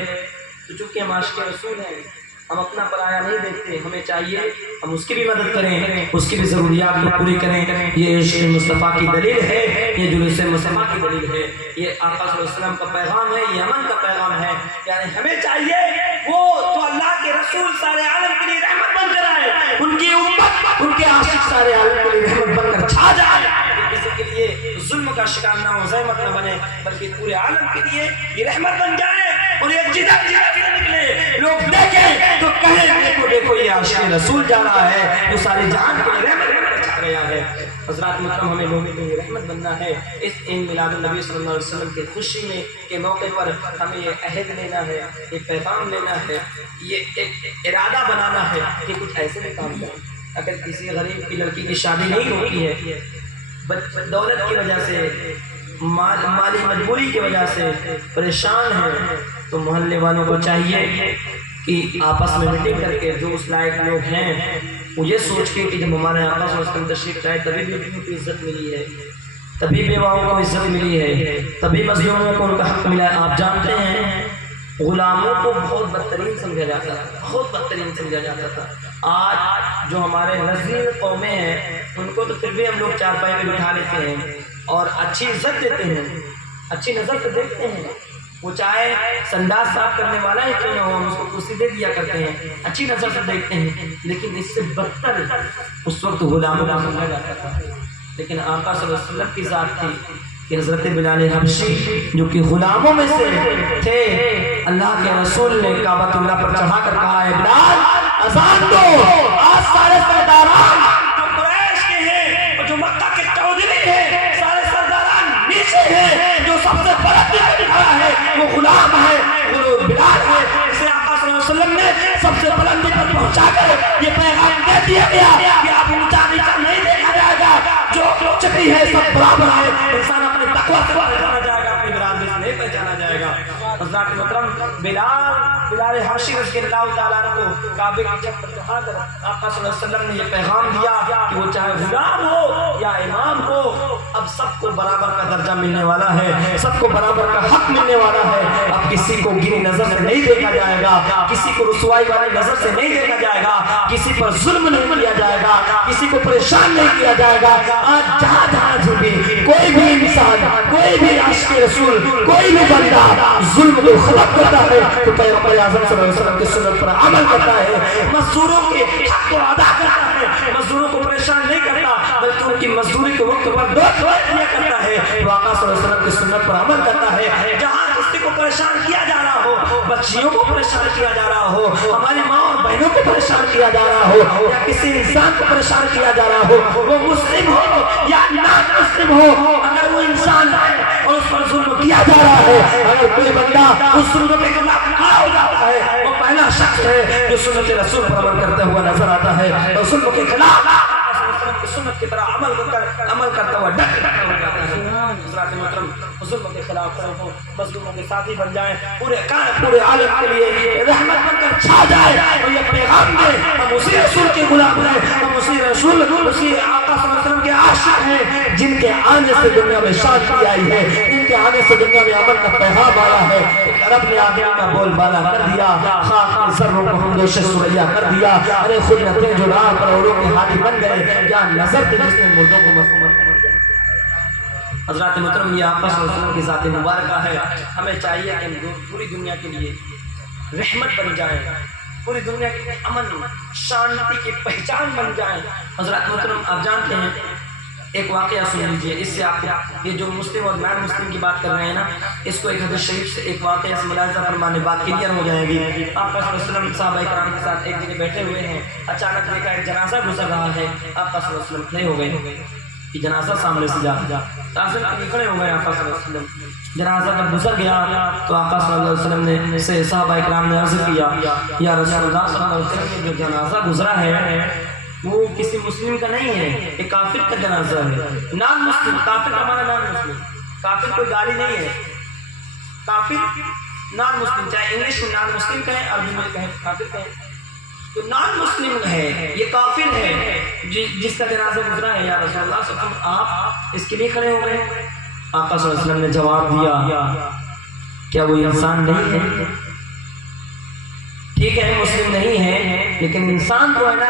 تو چونکہ ہم عاشق رسول ہیں، ہم اپنا پرایا نہیں دیکھتے، ہمیں چاہیے ہم اس کی بھی مدد کریں، اس کی بھی ضروریات کو پوری کریں۔ یہ عشق مصطفیٰ کی دلیل ہے، یہ جلوس مصطفیٰ کی دلیل ہے، یہ آقا صلی اللہ علیہ وسلم کا پیغام ہے، یہ امن کا پیغام ہے۔ یعنی ہمیں چاہیے وہ تو اللہ کے رسول سارے عالم کے لیے رحمت بن کر آئے، ان کی امت، ان کے عاشق سارے عالم کے لیے رحمت بن کر چھا جائے، کسی کے لیے ظلم کا شکار نہ ہو، زحمت نہ بنے، بلکہ پورے عالم کے لیے یہ رحمت بن جائے اور یہ جدھر جدھر نکلے لوگ دیکھیں تو کہیں دیکھو دیکھو یہ عاشق رسول جا رہا ہے جو سارے جہان کے لیے رحمت بن کر چھا گیا ہے۔ حضرات محترم ہمیں لوگوں کے لیے رحمت بننا ہے۔ اس عید میلاد النبی صلی اللہ علیہ وسلم کی خوشی میں کے موقع پر ہمیں یہ عہد لینا ہے، یہ پیغام لینا ہے، یہ ایک ارادہ بنانا ہے کہ کچھ ایسے بھی کام کریں۔ اگر کسی غریب کی لڑکی کی شادی نہیں ہوتی ہے، دولت کی وجہ سے، مالی مجبوری کی وجہ سے پریشان ہے، تو محلے والوں کو چاہیے کہ آپس میں میٹنگ کر کے جو اس لائق لوگ ہیں وہ یہ سوچ کے کہ جب ہمارے آقا صلی اللہ علیہ وسلم تشریف لائے تبھی بیٹیوں کو عزت ملی ہے، تبھی بیواؤں کو عزت ملی ہے، تبھی مظلوموں کو ان کا حق ملا ہے۔ آپ جانتے ہیں غلاموں کو بہت بدترین سمجھا جاتا تھا، بہت بدترین سمجھا جاتا تھا۔ آج جو ہمارے رذیل قومیں ہیں ان کو تو پھر بھی ہم لوگ چارپائی میں بٹھا لیتے ہیں اور اچھی عزت دیتے ہیں، اچھی نظر سے دیکھتے ہیں، وہ چاہے سنداز صاف کرنے والا ہی کیوں نہ ہو ہم اس کو کرسی دے دیا کرتے ہیں، اچھی نظر سے دیکھتے ہیں۔ لیکن اس سے بدتر اس وقت غلاموں کو سمجھا جاتا تھا۔ لیکن آقا صلی اللہ علیہ وسلم کی ذات تھی کہ حضرت بلال حبشی جو کہ غلاموں میں سے تھے، اللہ کے رسول نے کعبۃ اللہ پر چڑھا کر کہا ہے بلال اذان دو، آج سارے سرداران جو قریش کے ہیں اور جو مکہ کے چودھری ہیں سارے سرداران نیچے ہیں، جو سب سے بلند کھڑا ہے وہ غلام ہے، وہ بلال ہے۔ اسے آقا صلی اللہ علیہ وسلم نے سب سے بلندی پر پہنچا کر یہ پیغام دے دیا گیا کہ آپ اونچا نیچا نہیں دیکھا جائے گا، جو چکی ہے سب برابر ہے، انسان اپنے تقوی سے پہچانا جائے گا، اپنی برادری سے نہیں پہچانا جائے گا۔ حضرات محترم بلال حبشی رضی اللہ تعالیٰ عنہ کو کعبے کی چھت پر چڑھا کر آقا صلی اللہ علیہ وسلم نے یہ پیغام دیا کہ وہ چاہے غلام ہو یا امام ہو اب سب کو برابر کا درجہ ملنے والا ہے، سب کو برابر کا حق ملنے والا ہے۔ اب کسی کو گری نظر سے نہیں دیکھا جائے گا، کسی کو رسوائی والی نظر سے نہیں دیکھا جائے گا، کسی پر ظلم نہیں کیا جائے گا، کسی کو پریشان نہیں کیا جائے گا۔ آج جہاں جہاں بھی کوئی بھی انسان، کوئی بھی عاشق رسول، کوئی بھی بندہ ظلم کو ختم کرتا ہے تو پیغمبر اعظم صلی اللہ علیہ وسلم کی سنت پر عمل کرتا ہے، مزدوروں کے حق کو ادا کرتا ہے، مزدوروں کو پریشان نہیں کرتا بلکہ ان کی مزدوری کے وقت پر دو دیا کرتا ہے، تو آقا صلی اللہ علیہ وسلم کی سنت پر عمل کرتا ہے۔ جہاں کسی کو پریشان کیا جا رہا ہو، بچیوں کو پریشان کیا جا رہا ہو، ہماری ماں اور بہنوں کو پریشان کیا جا رہا ہو، یا کسی انسان کو پریشان کیا جا رہا ہو، وہ مسلم ہو یا نان مسلم ہو، اگر وہ انسان ہے اور اس پر ظلم کیا جا رہا ہے، اگر کوئی بندہ اس ظلم کے خلاف کھڑا ہو جاتا ہے، وہ پہلا شخص ہے جو سنت رسول پر عمل کرتا ہوا نظر آتا ہے اور ظلم کے خلاف سنت کی طرح عمل کرتا ہوا ڈٹ ہو جاتا ہے۔ حضرات محترم ظلم کے خلاف ہو، مظلوموں کے ساتھی بن جائیں، پورے عالم کے لیے رحمت بن کر چھا جائے اور یہ پیغام دے ہم اسی رسول کے غلام ہیں، ہم اسی رسول اسی آقا صلی اللہ علیہ وسلم کے عاشق ہیں جن کے آنے سے دنیا میں شانتی آئی ہے، جن کے آنے سے دنیا میں امن کا پیغام آیا ہے۔ رب نے آدمی کا بول بالا کر دیا، خاک کے ذروں کو ہمدوش سریا کر دیا، ارے خود نتیں جو راہ پر اوروں کے ہاتھی بن گئے، کیا نظر تھی جس نے مردوں کو مسلمان کر دیا۔ حضرات محترم یہ آقا صلی اللہ علیہ وسلم کی ذات مبارکہ ہے، ہمیں چاہیے کہ ہم پوری دنیا کے لیے رحمت بن جائیں، پوری دنیا کے لیے امن شانتی کی پہچان بن جائیں۔ حضرات محترم آپ جانتے ہیں ایک واقعہ سن لیجئے، اس سے آپ یہ جو مسلم اور نان مسلم کی بات کر رہے ہیں نا، اس کو ایک حدیث شریف سے ایک واقعہ سے ملاحظہ فرمانے بات کلیئر ہو جائے گی۔ آقا صلی اللہ علیہ وسلم صحابہ کرام کے ساتھ ایک جگہ بیٹھے ہوئے ہیں، اچانک دیکھا ایک جنازہ گزر رہا ہے، آقا صلی اللہ علیہ وسلم کھڑے ہو گئے کہ جنازہ سامنے سے جا تاثر کھڑے ہو گئے۔ آقا صلی اللہ علیہ وسلم جنازہ جب گزر گیا تو آقا صلی اللہ علیہ وسلم نے سے صحابہ کرام نے عرض کیا یا رسول اللہ صلی اللہ علیہ وسلم جو جنازہ گزرا ہے وہ کسی مسلم کا نہیں ہے، ایک کافر کا جنازہ ہے، نان مسلم۔ کافر کا معنی نان مسلم، کافر کوئی گالی نہیں ہے، کافر نان مسلم، چاہے انگلش میں نان مسلم کہیں عربی میں کہیں کافر کہیں، تو نان مسلم ہے، یہ کافر ہے جس کا جنازہ گزرا ہے، یا رسول اللہ صلی اللہ علیہ وسلم آپ اس کے لیے کھڑے ہو گئے؟ آقا صلی اللہ علیہ وسلم نے جواب دیا کیا وہ انسان نہیں ہے؟ ٹھیک ہے مسلم نہیں ہے لیکن انسان تو ہے نا،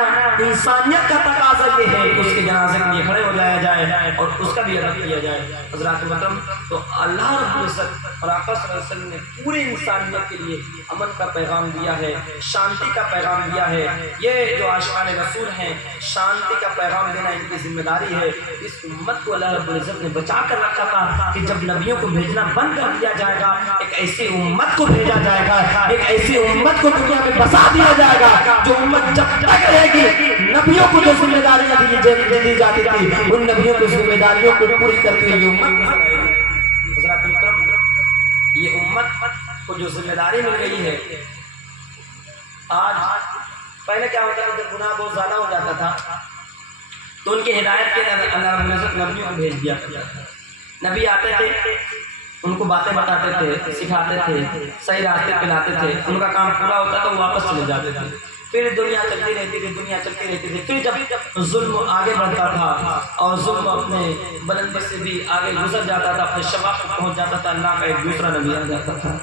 انسانیت کا تقاضا یہ ہے کہ اس کے جنازے کے لیے کھڑے ہو جایا جائے اور اس کا بھی ادب کیا جائے۔ حضرات محترم تو اللہ رب العزت اور آقا صلی اللہ علیہ وسلم نے پوری انسانیت کے لیے امن کا پیغام دیا ہے، شانتی کا پیغام دیا ہے۔ یہ جو عاشقان رسول ہیں شانتی کا پیغام دینا ان کی ذمہ داری ہے۔ اس امت کو اللہ رب العزت نے بچا کر رکھا تھا کہ جب نبیوں کو بھیجنا بند کر دیا جائے گا ایک ایسی امت کو بھیجا جائے گا، ایک ایسی امت کو دنیا میں بسا دیا جائے گا جو امت جب تک رہے گی نبیوں کو جو ذمہ داریاں دی جاتی تھی ان نبیوں کی ذمہ داریوں کو پوری کرتی ہوئی امت حضرات محترم یہ امت کو جو ذمہ داری مل گئی ہے۔ آج پہلے کیا ہوتا تھا جب گناہ بہت زیادہ ہو جاتا تھا تو ان کی ہدایت کے اللہ رب العزت نبیوں کو بھیج دیا کرتا تھا، نبی آتے تھے ان کو باتیں بتاتے تھے، سکھاتے تھے، صحیح راستے پہ لاتے تھے، ان کا کام پورا ہوتا تو وہ واپس چلے جاتے تھے۔ پھر دنیا چلتی رہتی تھی، دنیا چلتی رہتی تھی، پھر جب ظلم آگے بڑھتا تھا اور ظلم اپنے بلندی سے بھی آگے گزر جاتا تھا، اپنے شباب تک پہنچ جاتا تھا، اللہ کا ایک دوسرا نبی آ جاتا تھا،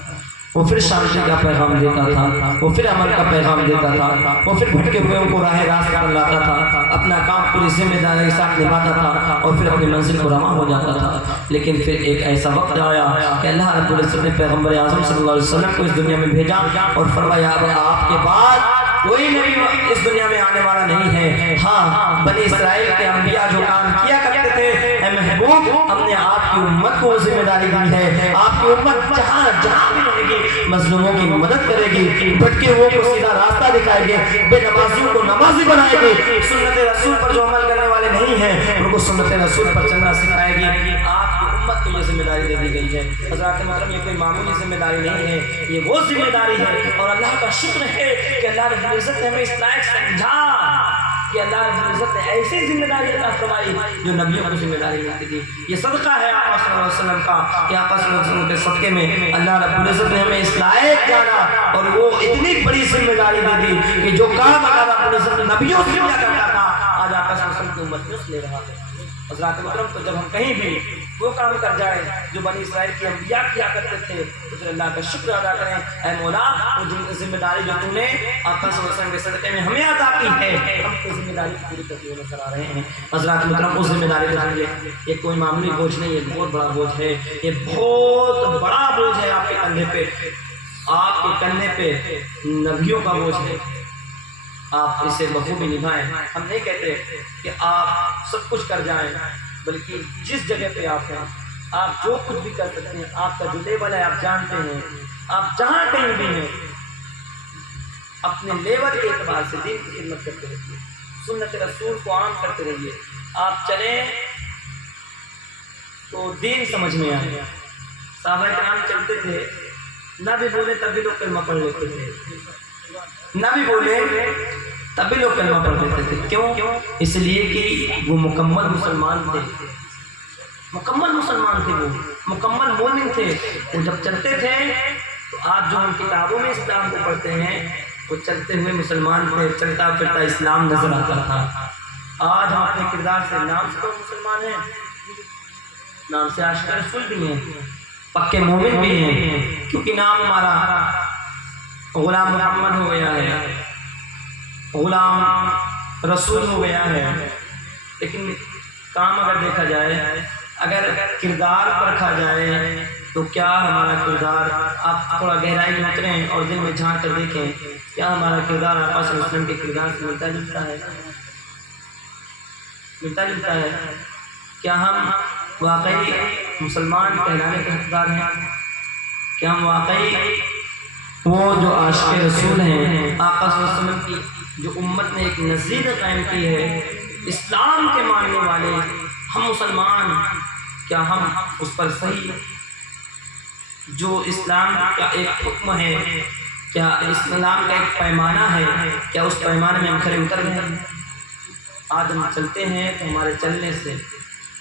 وہ پھر شانتی کا پیغام دیتا تھا، وہ پھر عمل کا پیغام دیتا تھا، وہ پھر بھٹکے ہوئے کو راہ راست پر لاتا تھا، اپنا کام پوری ذمہ داری کے ساتھ نبھاتا تھا اور پھر اپنی منزل کو رواں ہو جاتا تھا۔ لیکن پھر ایک ایسا وقت آیا کہ اللہ رب العزت نے پیغمبر اعظم صلی اللہ علیہ وسلم کو اس دنیا میں بھیجا اور فرمایا اب آپ کے بعد کوئی نبی اس دنیا میں آنے والا نہیں ہے، ہاں بنی اسرائیل کے انبیاء جو کام کیا کرتے تھے، اے محبوب ہم نے آپ کی امت کو ذمہ داری دی ہے، آپ کی امت جہاں جہاں بھی رہے گی مظلوموں کی مدد کرے گی، بھٹکے ہوئے کو سیدھا راستہ دکھائے گی، بے نمازیوں کو نمازی بنائے گی، سنت رسول پر جو عمل کرنے والے نہیں ہیں ان کو سنت رسول پر چلنا سکھائے گی۔ آپ کی امت کو یہ ذمہ داری دے دی گئی ہے۔ حضرات محترم یہ کوئی معمولی ذمہ داری نہیں ہے، یہ وہ ذمہ داری ہے، اور اللہ کا شکر ہے کہ اللہ رب العزت نے ہمیں اس لائق سمجھا کہ اللہ رب العزت نے ایسی ذمہ داری عطا فرمائی جو نبیوں کو ذمہ داری ملتی تھی۔ یہ صدقہ ہے آقا صلی اللہ علیہ وسلم کا کہ آقا صلی اللہ علیہ وسلم کے صدقے میں اللہ رب العزت نے ہمیں اس لائق جانا اور وہ اتنی بڑی ذمہ داری دے دی کہ جو کام اللہ رب العزت نبیوں سے کیا کرتا تھا آج آقا صلی اللہ علیہ وسلم کی امت میں اس لے رہا ہے۔ حضرات محترم تو جب ہم کہیں بھی وہ کام کر جائیں جو بنی اسرائیل کی انبیاء کیا کرتے تھے تو پھر اللہ کا شکر ادا کریں، اے مولا وہ ذمہ داری جو تو نے آقا صلی اللہ علیہ وسلم کے صدقے میں ہمیں عطا کی ہے ہم کو ذمہ داری پوری کرتے ہوئے نظر آ رہے ہیں۔ حضرات محترم اس ذمہ داری کو سمجھے، یہ کوئی معمولی بوجھ نہیں، یہ بہت بڑا بوجھ ہے، یہ بہت بڑا بوجھ ہے آپ کے کندھے پہ، آپ کے کندھے پہ نبیوں کا بوجھ ہے، آپ اسے بخوبی نبھائیں۔ ہم نہیں کہتے کہ آپ سب کچھ کر جائیں، بلکہ جس جگہ پہ آپ ہیں آپ جو کچھ بھی کر سکتے ہیں، آپ کا جو لیول ہے آپ جانتے ہیں، آپ جہاں کہیں بھی ہیں اپنے لیول کے اعتبار سے دین کی خدمت کرتے رہیے، سنت رسول کو عام کرتے رہیے۔ آپ چلیں تو دین سمجھ میں آئے۔ صحابہ کرام چلتے تھے، نہ بھی بولے تب بھی لوگ کلمہ پڑھ لیتے تھے، نہ بھی بولے تب بھی لوگ کلمہ پڑھ لیتے تھے۔ کیوں؟ اس لیے کہ وہ مکمل مسلمان تھے، مکمل مسلمان تھے، وہ مکمل مومن تھے۔ وہ جب چلتے تھے تو آپ جو ہم کتابوں میں اسلام کو پڑھتے ہیں وہ چلتے ہوئے مسلمان تھے، چلتا پھرتا اسلام نظر آتا تھا۔ آج ہم اپنے کردار سے نام سے تو مسلمان ہیں، نام سے عاشق رسول بھی ہیں، پکے مومن بھی ہیں، کیونکہ نام ہمارا غلام محمد ہو گیا ہے، غلام رسول ہو گیا ہے، لیکن کام اگر دیکھا جائے، اگر کردار پرکھا جائے تو کیا ہمارا کردار، آپ تھوڑا گہرائی میں اتریں اور دل میں جھانک کر دیکھیں، کیا ہمارا کردار آقا صلی اللہ علیہ وسلم کے کردار سے ملتا جلتا ہے؟ ملتا جلتا ہے؟ کیا ہم واقعی مسلمان کہلانے کے حقدار ہیں؟ کیا ہم واقعی وہ جو عاشق رسول ہیں، آقا صلی اللہ علیہ وسلم کی جو امت نے ایک نظیر قائم کی ہے، اسلام کے ماننے والے ہم مسلمان، کیا ہم اس پر صحیح جو اسلام کا ایک حکم ہے، کیا اسلام کا ایک پیمانہ ہے، کیا اس پیمانے میں ہم کھرے اتر گئے؟ آج ہم چلتے ہیں تو ہمارے چلنے سے،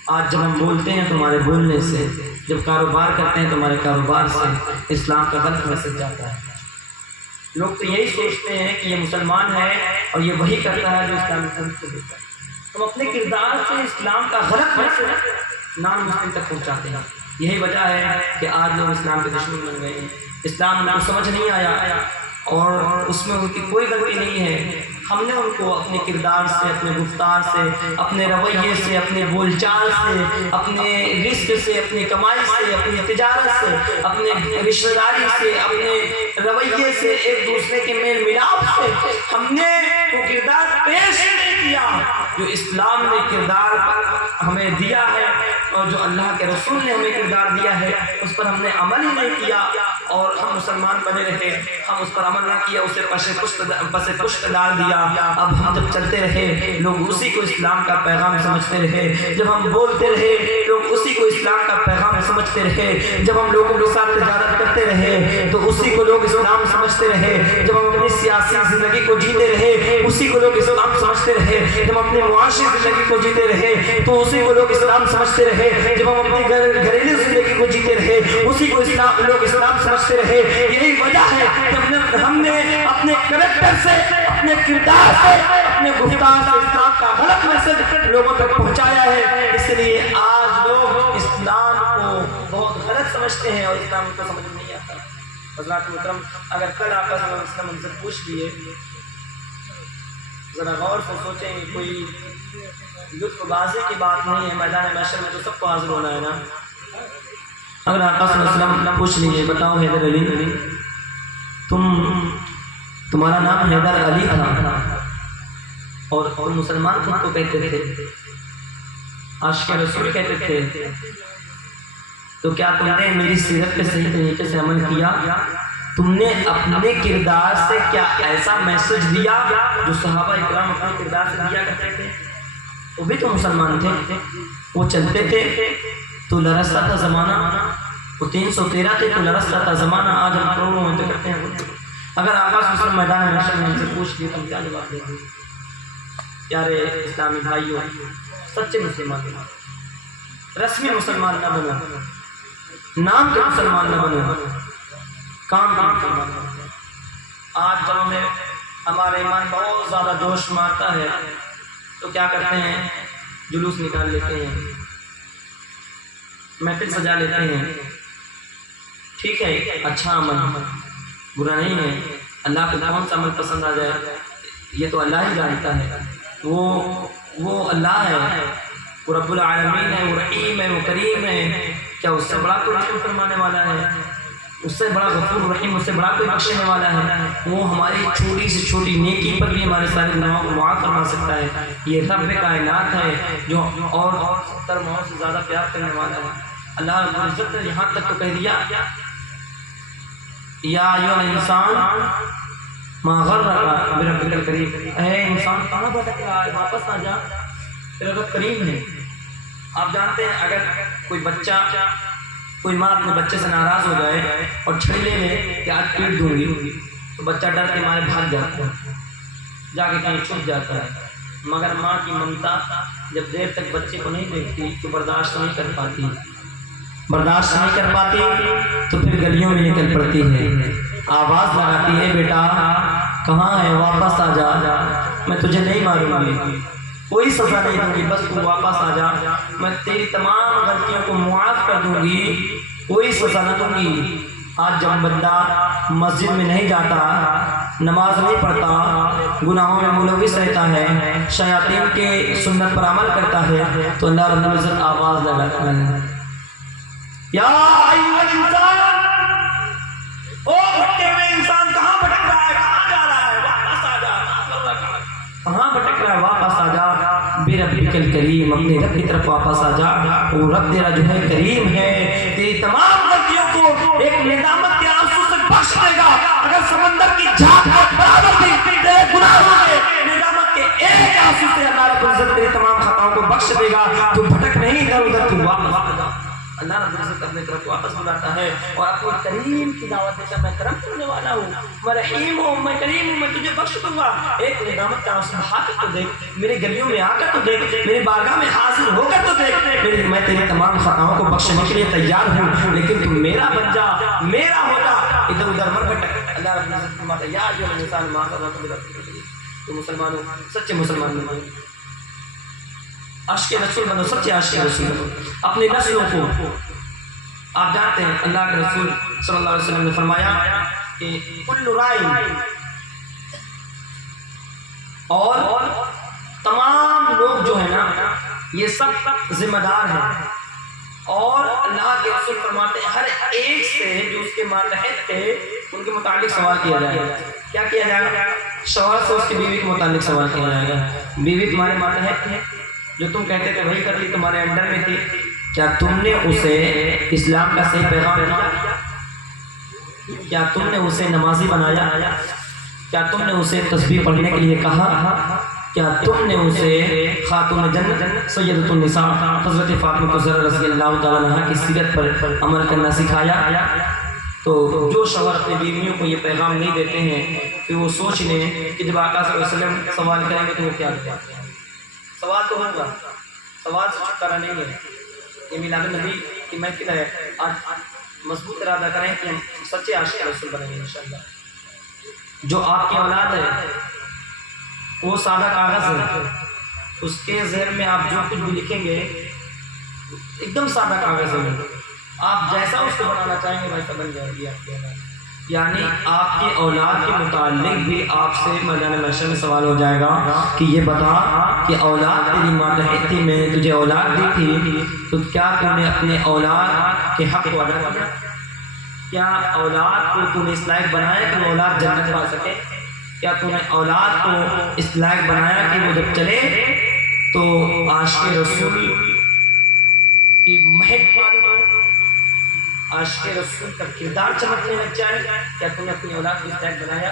آج جب ہم بولتے ہیں تو ہمارے بولنے سے، جب کاروبار کرتے ہیں تو ہمارے کاروبار سے اسلام کا غلط میسج جاتا ہے۔ لوگ تو یہی سوچتے ہیں کہ یہ مسلمان ہے اور یہ وہی کرتا ہے جو اسلام کو دیتا ہے۔ ہم اپنے کردار سے اسلام کا غلط میسج نان مسلم تک پہنچاتے ہیں۔ یہی وجہ ہے کہ آج لوگ اسلام کے دشمن بن گئے ہیں، اسلام کو سمجھ نہیں آیا اور اس میں ان کی کوئی غلطی نہیں ہے۔ ہم نے ان کو اپنے کردار سے، اپنے گفتار سے، اپنے رویے سے، اپنے بول چال سے، اپنے رزق سے، اپنی کمائی سے، اپنی تجارت سے، اپنے رشتہ داری سے، اپنے رویے سے، ایک دوسرے کے میل ملاپ سے ہم نے وہ کردار پیش نہیں کیا جو اسلام نے کردار ہمیں دیا ہے اور جو اللہ کے رسول نے ہمیں کردار دیا ہے، اس پر ہم نے عمل ہی نہیں کیا اور ہم مسلمان بنے رہے، ہم اس پر عمل نہ کیا، اسے پس پشت ڈال دیا۔ اب ہم جب چلتے رہے لوگ اسی کو اسلام کا پیغام سمجھتے رہے، جب ہم بولتے رہے لوگ اسی کو اسلام کا پیغام سمجھتے رہے، جب ہم لوگوں کے ساتھ تجارت کرتے رہے تو اسی کو لوگ اسلام سمجھتے رہے، جب ہم اپنی سیاسی زندگی کو جیتے رہے اسی کو لوگ اسلام سمجھتے سمجھتے رہے جب اپنی معاشی زندگی کو جیتے رہے تو اسی کو لوگ اسلام سمجھتے رہے، جب ہم اپنی گھریلو زندگی کو جیتے رہے اسی کو لوگ اسلام سمجھتے رہے۔ یہی وجہ ہے کہ ہم نے اپنے کریکٹر سے، اپنے کردار سے، اپنے گفتار سے اسلام کا غلط میسج لوگوں تک پہنچایا ہے۔ اس لیے آج لوگ اسلام کو بہت غلط سمجھتے ہیں اور اسلام کو سمجھ نہیں آتا۔ حضرات محترم، اگر کل آقا صلی اللہ علیہ وسلم ہم سے پوچھ لیے، ذرا غور سے سوچیں، کوئی لطف بازی کی بات نہیں ہے، میدان محشر میں تو سب کو حاضر ہونا ہے نا۔ اگر آقا صلی اللہ علیہ وسلم پوچھ لیجیے، بتاؤ حیدر علی، تمہارا نام حیدر علی تھا اور مسلمان خود کو کہتے تھے، عاشق رسول کہتے تھے، تو کیا تم نے میری سیرت پہ صحیح طریقے سے عمل کیا؟ تم نے اپنے کردار سے کیا ایسا میسج دیا جو صحابہ اکرام اپنے کردار سے دیا کرتے تھے؟ وہ بھی تو مسلمان تھے، وہ چلتے تھے تو لرزتا تھا زمانہ، وہ 313 تھے تو لرزتا تھا زمانہ، آج ہم کروڑوں میں کرتے ہیں۔ اگر آقا صلی اللہ علیہ وسلم میدان محشر میں ہم سے پوچھ لیے تو ہم کیا جواب دیں گے؟ پیارے اسلامی بھائیوں، سچے مسلمان، رسمی مسلمان نہ بنو، نام کے مسلمان نہ بنو، کام کا مسلمان نہ بنو۔ آج جب ہمارا ایمان بہت زیادہ جوش مارتا ہے تو کیا کرتے ہیں؟ جلوس نکال لیتے ہیں، محفل سجا لیتے ہیں۔ ٹھیک ہے، اچھا عمل، برا نہیں ہے۔ اللہ کو کون سا عمل پسند آ جائے یہ تو اللہ ہی جانتا ہے، وہ اللہ ہے، وہ رب العالمین ہے، وہ رحیم ہے، وہ کریم ہے۔ کیا اس سے بڑا کوئی رحم فرمانے والا ہے؟ اس سے بڑا غفور رحیم، اس سے بڑا کوئی بخشنے والا ہے؟ وہ ہماری چھوٹی سے چھوٹی نیکی پر بھی ہمارے سارے گناہوں کو معاف فرما سکتا ہے۔ یہ رب کائنات ہے جو اور 70 ماؤں سے زیادہ پیار کرنے والا ہے۔ اللہ رب العزت نے یہاں تک تو کہہ دیا، یا ایھا الانسان ما غرک بربک الکریم، اے انسان کہاں بھٹک رہا ہے، واپس آ جا، تیرا رب کریم ہے۔ آپ جانتے ہیں اگر کوئی بچہ، کوئی ماں اپنے بچے سے ناراض ہو جائے اور چھڑی لے لے کہ آج پیٹ دوں گی تو بچہ ڈر کے مارے بھاگ جاتا ہے، جا کے کہیں چھپ جاتا ہے۔ مگر ماں کی ممتا جب دیر تک بچے کو نہیں دیکھتی تو برداشت نہیں کر پاتی، تو پھر گلیوں میں نکل پڑتی ہے، آواز لگاتی ہے، بیٹا کہاں ہے، واپس آ جا، میں تجھے نہیں ماروں گی، کوئی سزا نہیں دوں گی، بس تو واپس آ جا، میں تیری تمام غلطیوں کو معاف کر دوں گی، کوئی سزا نہ دوں گی۔ آج جب بندہ مسجد میں نہیں جاتا، نماز نہیں پڑھتا، گناہوں میں ملوث رہتا ہے، شیاطین کے سنت پر عمل کرتا ہے، تو اللہ رب العزت آواز لگاتا ہے، یا ایھا الانسان، او بھٹکے ہوئے انسان، کہاں بھٹک رہا ہے، کہاں جا رہا ہے، واپس آ جا، کہاں بھٹک رہا ہے، واپس آ جا، بربک الکریم، اپنے رب کی طرف واپس آ جا، وہ رب تیرا جو ہے کریم ہے، تیری تمام غلطیوں کو ایک ندامت کے آنسو سے بخش دے گا۔ اگر سمندر کی جھاگ برابر بھی تیرے گناہوں کے ندامت کے ایک آنسو سے اللہ رب العزت تیری تمام خطاؤں کو بخش دے گا، تو بھٹک نہیں، ادھر ادھر تو واپس آ جا۔ اللہ رب العزت اپنے طرف واپس بلاتا ہے اور اپنے کریم کی دعوت دیتا ہے، میں کرم کرنے والا ہوں، میں رحیم ہوں، میں کریم ہوں، میں تجھے بخش دوں گا۔ ایک ندامت کا آنسو بہا کر تو دیکھ، میرے گلیوں میں آ کر تو دیکھ، میری بارگاہ میں حاضر ہو کر تو دیکھ، میں تیری تمام خطاؤں کو بخشنے کے لیے تیار ہوں، لیکن تم میرا بن جا، میرا ہو جا، ادھر ادھر مت بھٹک۔ اللہ رب العزت فرماتا ہے، یا ایھا الانسان ما غرک بربک الکریم۔ تو مسلمانوں، سچے مسلمان بنو، عاشق رسول بنو، سچے عاشق رسول بنو، اپنی نسلوں کو۔ آپ جانتے ہیں اللہ کے رسول صلی اللہ علیہ وسلم نے فرمایا کہ کل رائی، اور تمام لوگ جو ہے نا یہ سب ذمہ دار ہیں، اور اللہ کے رسول فرماتے ہیں ہر ایک سے جو اس کے ماتحت تھے ان کے متعلق سوال کیا جائے گا۔ کیا کیا جائے گا؟ شوہر سے اس کی بیوی کے متعلق سوال کیا جائے گا، بیوی تمہارے ماتحت تھے، جو تم کہتے تھے وہی کر لی، تمہارے انڈر میں تھی، کیا تم نے اسے اسلام کا صحیح پیغام دیا؟ کیا تم نے اسے نمازی بنایا؟ کیا تم نے اسے تسبیح پڑھنے کے لیے کہا؟ کیا تم نے اسے خاتون جنت سیدۃ النساء حضرت فاطمہ الزہرا رضی اللہ تعالیٰ عنہا کی سیرت پر عمل کرنا سکھایا؟ تو جو شوہر اپنی بیویوں کو یہ پیغام نہیں دیتے ہیں کہ وہ سوچ لیں کہ جب آقا صلی اللہ علیہ وسلم سوال کریں گے تو وہ کیا کریں گے. سوال تو ہوگا، سوال سے چھٹکارا نہیں ہے. یہ میلاد النبی کی محفل ہے، آج مضبوط ارادہ کریں کہ ہم سچے عاشق رسول بنیں گے انشاءاللہ. جو آپ کی اولاد ہے وہ سادہ کاغذ ہے، اس کے ذہن میں آپ جو کچھ بھی لکھیں گے ایک دم سادہ کاغذ ہے، آپ جیسا اس کو بنانا چاہیں گے ویسا بن جائے گی آپ کی اولاد. یعنی آپ کی اولاد کے متعلق بھی آپ سے میدان محشر میں سوال ہو جائے گا کہ یہ بتا کہ اولاد تیری ماتحت تھی، میں تجھے اولاد دی تھی تو کیا تم نے اپنے اولاد کے حق کو ادا کیا؟ کیا اولاد کو تم نے اس لائق بنایا کہ وہ اولاد جنت پا سکے؟ کیا تم نے اولاد کو اس لائق بنایا کہ وہ جب چلے تو عاشق رسول کی مہک معلوم ہو، عاشق رسول کا کردار چمکنے لگ جائے؟ کیا تم نے اپنی اولاد کو اس لائق بنایا؟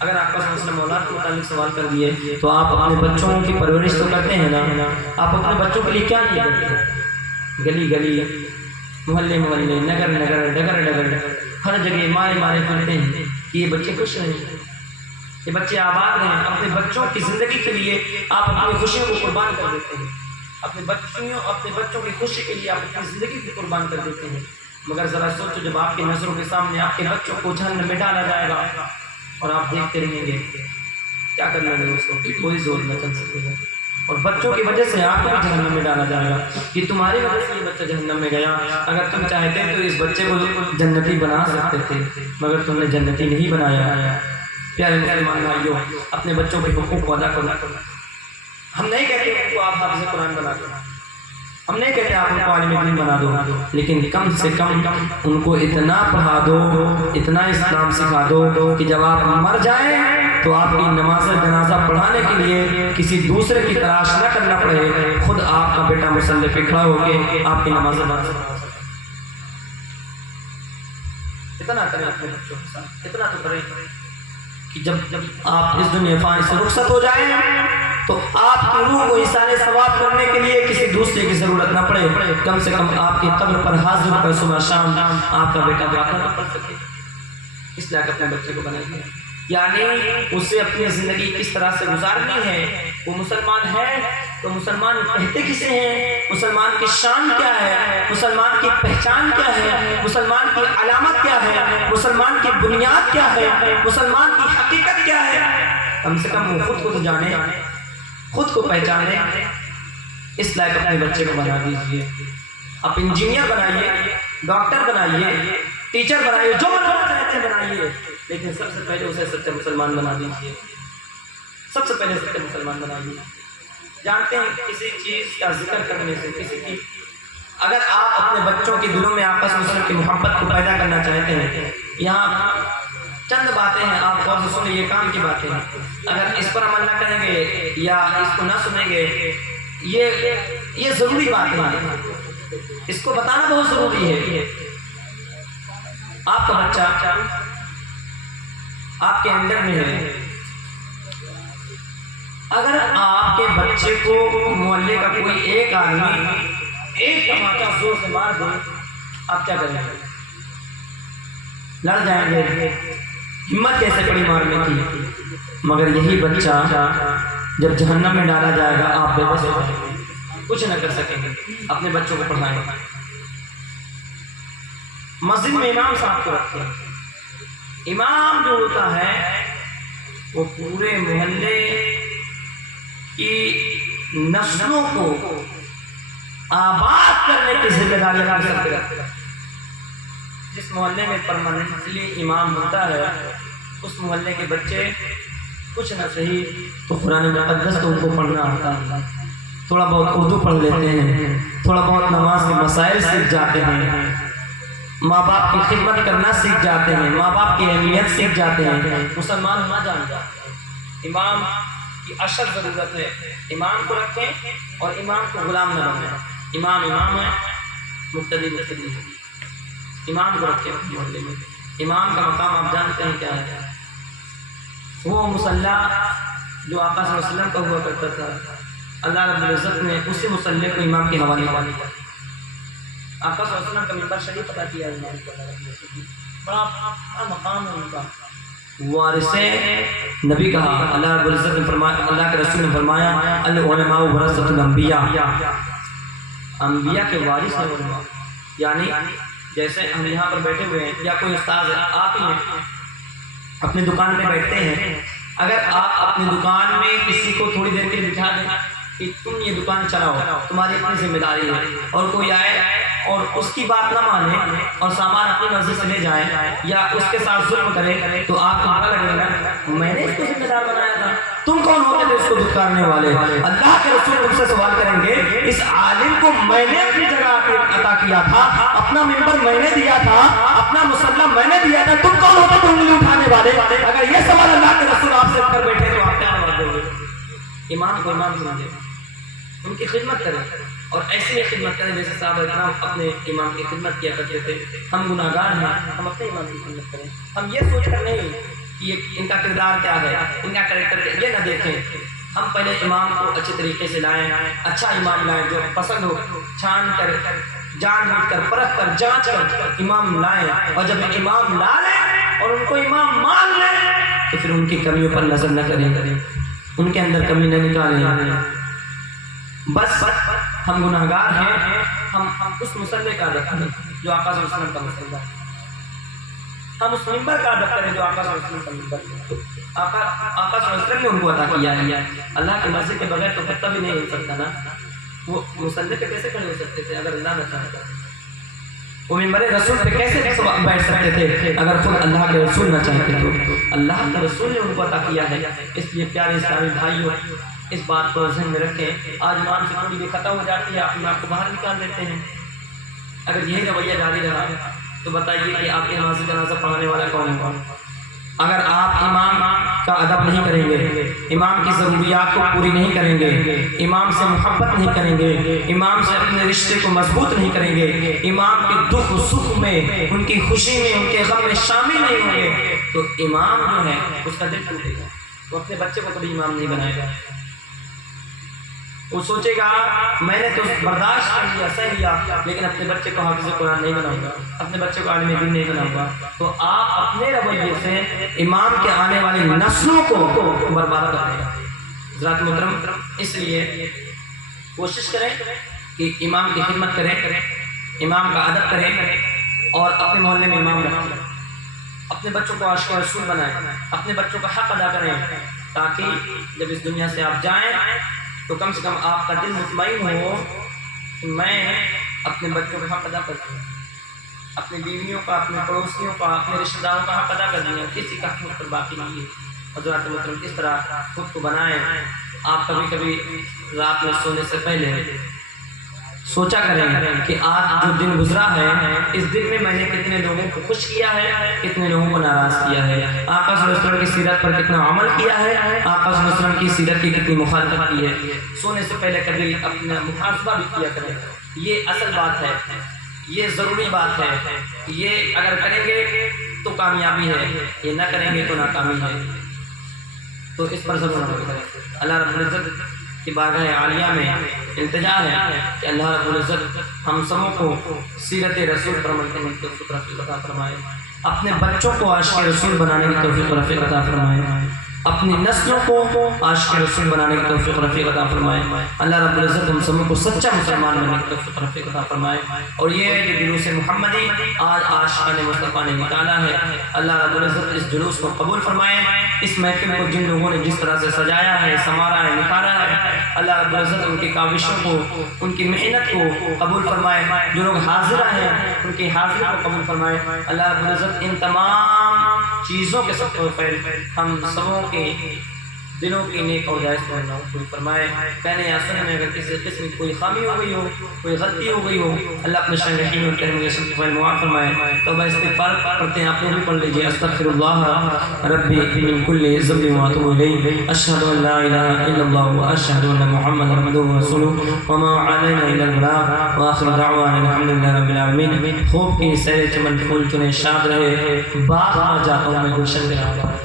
اگر آپ کا مسلم اولاد کے متعلق سوال کر دیے تو آپ اپنے بچوں کی پرورش تو کرتے ہیں نا، آپ اپنے بچوں کے لیے کیا نہیں کرتے ہیں؟ گلی گلی، محلے محلے، نگر نگر، ڈگر ڈگر، ہر جگہ مارے مارے پھرتے ہیں کہ یہ بچے خوش رہیں، یہ بچے آباد ہیں. اپنے بچوں کی زندگی کے لیے آپ اپنی خوشیوں کو قربان کر دیتے ہیں، اپنے بچوں کی خوشی کے لیے آپ اپنی زندگی کو قربان کر دیتے ہیں. مگر ذرا سوچو جب آپ کی نظروں کے سامنے آپ کے بچوں کو جہنم میں ڈالا جائے گا اور آپ دیکھتے رہیں گے، کیا کرنا ہے اس کو؟ کوئی زور نہ چل سکے گا. اور بچوں کی وجہ سے آپ کو بھی جہنم میں ڈالا جائے گا کہ تمہاری وجہ سے یہ بچہ جہنم میں گیا. اگر تم چاہتے تو اس بچے کو جنتی بنا سکتے تھے، مگر تم نے جنتی نہیں بنایا. پیارے مسلمان بھائیوں، اپنے بچوں کے حقوق کو ادا کرنا. ہم نہیں کہتے ان کو آپ حافظ قرآن بنا دو، ہم نہیں کہتے آپ ان کو عالم دین بنا دو، لیکن کم سے کم ان کو اتنا پڑھا دو، اتنا اسلام سکھا دو کہ جب آپ مر جائیں تو آپ کی نماز جنازہ پڑھانے کے لیے کسی دوسرے کی تلاش نہ کرنا پڑے، خود آپ کا بیٹا مصلی پہ کھڑا ہو کے آپ کی نماز پڑھا سکے. اتنا کریں اپنے بچوں کے ساتھ، اتنا تو کریں کہ جب آپ اس دنیا فانی سے رخصت ہو جائیں تو آپ کی روح کو ایصال ثواب کرنے کے لیے کسی دوسرے کی ضرورت نہ پڑے. کم سے کم آپ کی قبر پر حاضر ہو کر صبح شام آپ کا بیٹا دعا نہ پڑھ سکے. اس لیے اپنے بچے کو بنائیے، یعنی اسے اپنی زندگی کس طرح سے گزارنی ہے. وہ مسلمان ہے تو مسلمان کہتے کسے ہیں، مسلمان کی شان کیا ہے، مسلمان کی پہچان کیا ہے، مسلمان کی علامت کیا ہے، مسلمان کی بنیاد کیا ہے، مسلمان کی حقیقت کیا ہے. کم سے کم وہ خود کو تو جانے، خود کو پہچانے. اس لائق اپنے بچے کو بنا دیجیے. آپ انجینئر بنائیے، ڈاکٹر بنائیے، ٹیچر بنائیے، جو بنانا چاہتے ہیں بنائیے، لیکن سب سے پہلے اسے سچے مسلمان بنا دیجیے. سب سے پہلے سچے مسلمان بنائیے. جانتے ہیں کسی چیز کا ذکر کرنے سے، کسی کی اگر آپ اپنے بچوں کے دلوں میں آپس میں کی محبت کو پیدا کرنا چاہتے ہیں، یہاں چند باتیں ہیں، آپ غور سے سنیں، یہ کام کی باتیں ہیں. اگر اس پر عمل نہ کریں گے یا اس کو نہ سنیں گے، یہ ضروری باتیں ہیں، اس کو بتانا بہت ضروری ہے. آپ کا بچہ آپ کے اندر میں ہے، اگر آپ کے بچے کو محلے کا کوئی ایک آدمی ایک ٹماٹا زور سے مار دے، آپ کیا کریں گے؟ لڑ جائیں گے، ہمت کیسے پڑی مارنے کی. مگر یہی بچہ جب جہنم میں ڈالا جائے گا آپ بے بس ہو جائیں گے، کچھ نہ کر سکیں گے. اپنے بچوں کو پڑھائیں. مسجد میں امام صاحب کو رکھتے ہیں. امام جو ہوتا ہے وہ پورے محلے کی نسلوں کو آباد کرنے کی ذمہ داری ادا کرتے ہیں. جس محلے میں پرماننٹلی امام ہوتا ہے اس محلے کے بچے کچھ نہ صحیح تو قرآن مقدس تو ان کو پڑھنا آتا ہے، تھوڑا بہت اردو پڑھ لیتے ہیں، تھوڑا بہت نماز کے مسائل سیکھ جاتے ہیں، ماں باپ کی خدمت کرنا سیکھ جاتے ہیں، ماں باپ کی اہمیت سیکھ جاتے ہیں. مسلمان ہونا جان جاتے ہیں. امام کی اشد ضرورت ہے. امام کو رکھیں اور امام کو غلام نہ بنائیں. امام امام ہے، مقتدی مقتدی ہے. امام کو رکھیں محلے میں. امام کا مقام آپ جانتے ہیں کیا ہے؟ وہ مصلی جو آقا صلی اللہ علیہ وسلم کا ہوا کرتا تھا، اللہ رب العزت نے اسی مصلی کو امام کے حوالے کیا. آقا صلی اللہ علیہ وسلم کا ممبر شریف عطا کیا ہے امام کو. بڑا مقام ہے ان کا، وارث نبی کہا۔ اللہ رب العزت نے فرمایا، اللہ کے رسول نے فرمایا العلماء ورثۃ الانبیاء، انبیاء کے وارث ہیں علماء۔ یعنی جیسے ہم یہاں پر بیٹھے ہوئے ہیں یا کوئی استاد ہے، آپ ہی ہیں اپنی دکان پہ بیٹھتے ہیں، اگر آپ اپنی دکان میں کسی کو تھوڑی دیر کے لیے بٹھا دیں کہ تم یہ دکان چلاؤ، تمہاری اپنی ذمہ داری ہے، اور کوئی آئے اور اس کی بات نہ مانے اور سامان اپنی مرضی سے لے جائے یا اس کے ساتھ ظلم کرے، تو آپ کو پتہ لگے گا میں نے اس کو ذمہ دار بنایا تھا، تم کون ہوتے تھے اس کو دھتکارنے والے؟ اللہ کے رسول تم سے سوال کریں گے، اس عالم کو میں نے اپنی جگہ عطا کیا تھا، اپنا ممبر میں نے دیا تھا، اپنا مصلی میں نے دیا تھا، تم کون ہوتے تھے انگلی اٹھانے والے؟ اگر یہ سوال اللہ کے رسول آپ سے کر بیٹھے تو آپ کیا جواب دیں گے؟ امام کو امام سمجھے، ان کی خدمت کریں، اور ایسی ہی خدمت کریں جیسے صحابہ کرام اپنے امام کی خدمت کیا کرتے تھے۔ ہم گناہگار ہیں، ہم اپنے امام کی خدمت کریں، ہم یہ سوچ کر نہیں کہ ان کا کردار کیا ہے، ان کا کریکٹر یہ نہ دیکھیں، ہم پہلے امام کو اچھے طریقے سے لائیں، اچھا امام لائیں جو پسند ہو، چھان کر جان بوجھ کر پرکھ کر جانچ کر امام لائیں، اور جب امام لا لیں اور ان کو امام مان لیں تو پھر ان کی کمیوں پر نظر نہ کریں، ان کے اندر کمی نہ نکالیں۔ بس ہم گناہگار ہیں، ہم اس مصلی کا ادب کریں جو آقا صلی اللہ علیہ وسلم کا مصلی ہے، ہم اس ممبر کا ادب کریں جو آقا صلی اللہ علیہ وسلم کا ممبر ہے۔ آقا صلی اللہ علیہ وسلم نے ان کو عطا کیا ہے، اللہ کی مرضی کے بغیر تو کتا بھی نہیں ہل سکتا نا، وہ مصلی پہ کیسے کھڑے ہو سکتے تھے اگر اللہ نہ چاہتا؟ وہ ممبر رسول پہ کیسے بیٹھ سکتے تھے اگر خود اللہ کے رسول نہ چاہتے؟ تو اللہ کے رسول نے ان کو عطا کیا ہے۔ اس لیے پیارے اسلامی بھائیوں، اس بات کو ذہن میں رکھیں، آج ایمان سے تھوڑی بھی ختم ہو جاتی ہے، اپنے آپ کو باہر نکال دیتے ہیں۔ اگر یہی رویہ جاری رہا تو بتائیے کہ آپ کے نماز جنازہ پڑھانے والا کون ہے؟ اگر آپ امام کا ادب نہیں کریں گے، امام کی ضروریات کو پوری نہیں کریں گے، امام سے محبت نہیں کریں گے، امام سے اپنے رشتے کو مضبوط نہیں کریں گے، امام کے دکھ سکھ میں، ان کی خوشی میں، ان کے غم میں شامل نہیں ہوں گے، تو امام جو ہے اس کا دل ٹوٹے گا، وہ اپنے بچے کو کبھی امام نہیں بنائے گا۔ وہ سوچے گا میں نے تو برداشت کر لیا، سہ لیا، لیکن اپنے بچے کو حافظ قرآن نہیں بناؤں گا، اپنے بچے کو عالم دین نہیں بناؤں گا۔ تو آپ اپنے رویے سے امام کے آنے والی نسلوں کو برباد کر دیں گا۔ حضرات محترم، اس لیے کوشش کریں کہ امام کی خدمت کریں، امام کا ادب کریں، اور اپنے محلے میں امام رکھیں، اپنے بچوں کو عاشق رسول بنائیں، اپنے بچوں کا حق ادا کریں، تاکہ جب اس دنیا سے آپ جائیں تو کم سے کم آپ کا دل مطمئن ہو کہ میں اپنے بچوں کا حق ادا کر دوں، اپنی بیویوں کا، اپنے پڑوسیوں کا، اپنے رشتہ داروں کا حق ادا کر دیا، کسی کا حق مجھ پر باقی نہیں ہے۔ حضرات محترم، اس طرح خود کو بنائیں۔ آپ کبھی کبھی رات میں سونے سے پہلے سوچا کریں کہ آج جو دن گزرا ہے، اس دن میں نے کتنے لوگوں کو خوش کیا ہے، کتنے لوگوں کو ناراض کیا ہے، آقا صلی اللہ علیہ وسلم کی سیرت پر کتنا عمل کیا ہے، آقا صلی اللہ علیہ وسلم کی سیرت کی کتنی مخالفت کی ہے۔ سونے سے پہلے کبھی اپنا محاسبہ بھی کیا کریں، یہ اصل بات ہے، یہ ضروری بات ہے، یہ اگر کریں گے تو کامیابی ہے، یہ نہ کریں گے تو ناکامی ہے۔ تو اس پر ضرور عمل کریں۔ اللہ رب العزت کی بارگاہ عالیہ میں التجا ہے کہ اللہ رب العزت ہم سبوں کو سیرت رسول پر عمل کرنے کی توفیق عطا فرمائے، اپنے بچوں کو عاشق رسول بنانے کی توفیق عطا فرمائے، اپنی نسلوں کو عاشق رسول بنانے کی توفیق عطا فرمائے۔ اللہ رب العزت ہم سبوں کو سچا مسلمان بننے کی توفیق عطا فرمائے، اور یہ جو جلوس محمدی آج عاشقان مصطفیٰ نے نکالا ہے، اللہ رب العزت اس جلوس کو قبول فرمائے۔ اس محفل کو جن لوگوں نے جس طرح سے سجایا ہے، سنوارا ہے، نکالا ہے، اللہ رب العزت ان کی کاوشوں کو، ان کی محنت کو قبول فرمائے۔ جو لوگ حاضر ہیں ان کی حاضری کو قبول فرمائے۔ اللہ رب العزت ان تمام چیزوں کے سب کو ہم سبوں کے دلوں کی نیک اور جائز بننا قبول فرمائے۔ کہنے یا سننے میں اگر کسی قسم کی کوئی خامی ہو گئی ہو، کوئی غلطی ہو گئی ہو، اللہ اپنے شان رحیم اور کرم کے سب کو معاف فرمائے۔ توبہ استغفار کرتے ہیں، آپ لوگ بھی پڑھ لیجیے، استغفر اللہ ربی من کل ذنب واتوب الیہ، اشہد ان لا الہ الا اللہ واشہد ان محمد عبدہ ورسولہ وما علینا الا البلاغ واخر دعوانا الحمد للہ رب العالمین۔ خوب کی سیر چمن پھول چنے شاد رہے، باغ میں جاتا ہوں میں گلشن میں آتا ہوں۔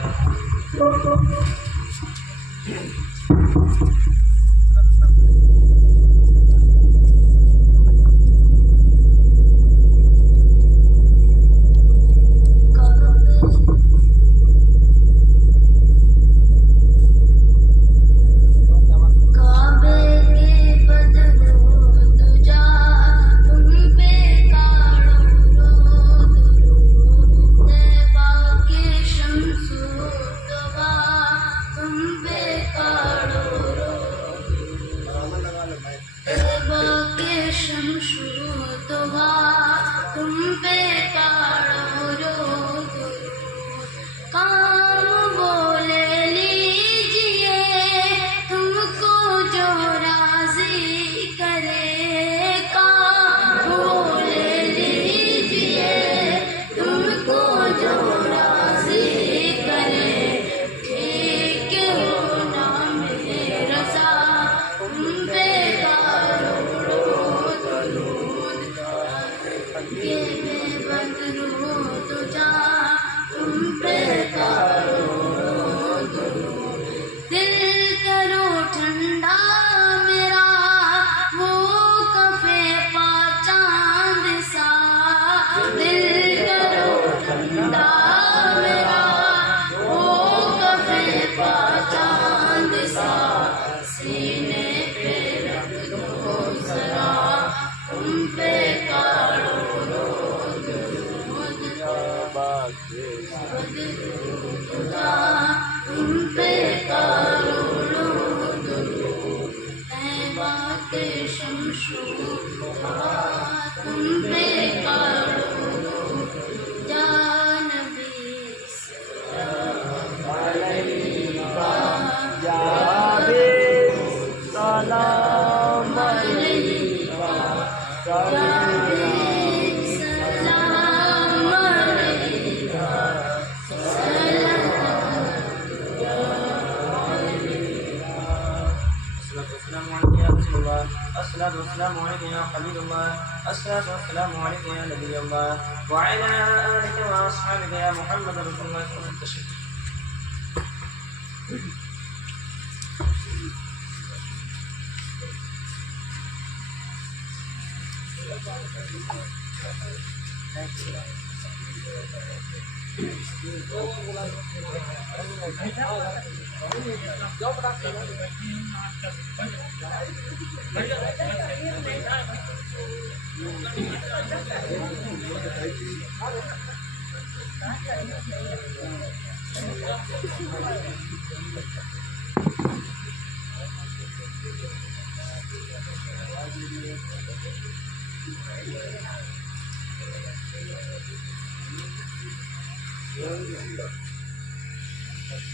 شمشو دعا تم پہ کاڑو رو کام بولے لیجیے تم کو جو راضی کرے کام بولے لیجیے تم کو جو راضی کرے ٹھیک ہو نام رضا تم پہ الصلاة والسلام عليك يا خليل الله الصلاة والسلام عليك يا نبي الله وعلى آلك وأصحابك يا محمد رسول الله صلى الله عليه وسلم. Thank you.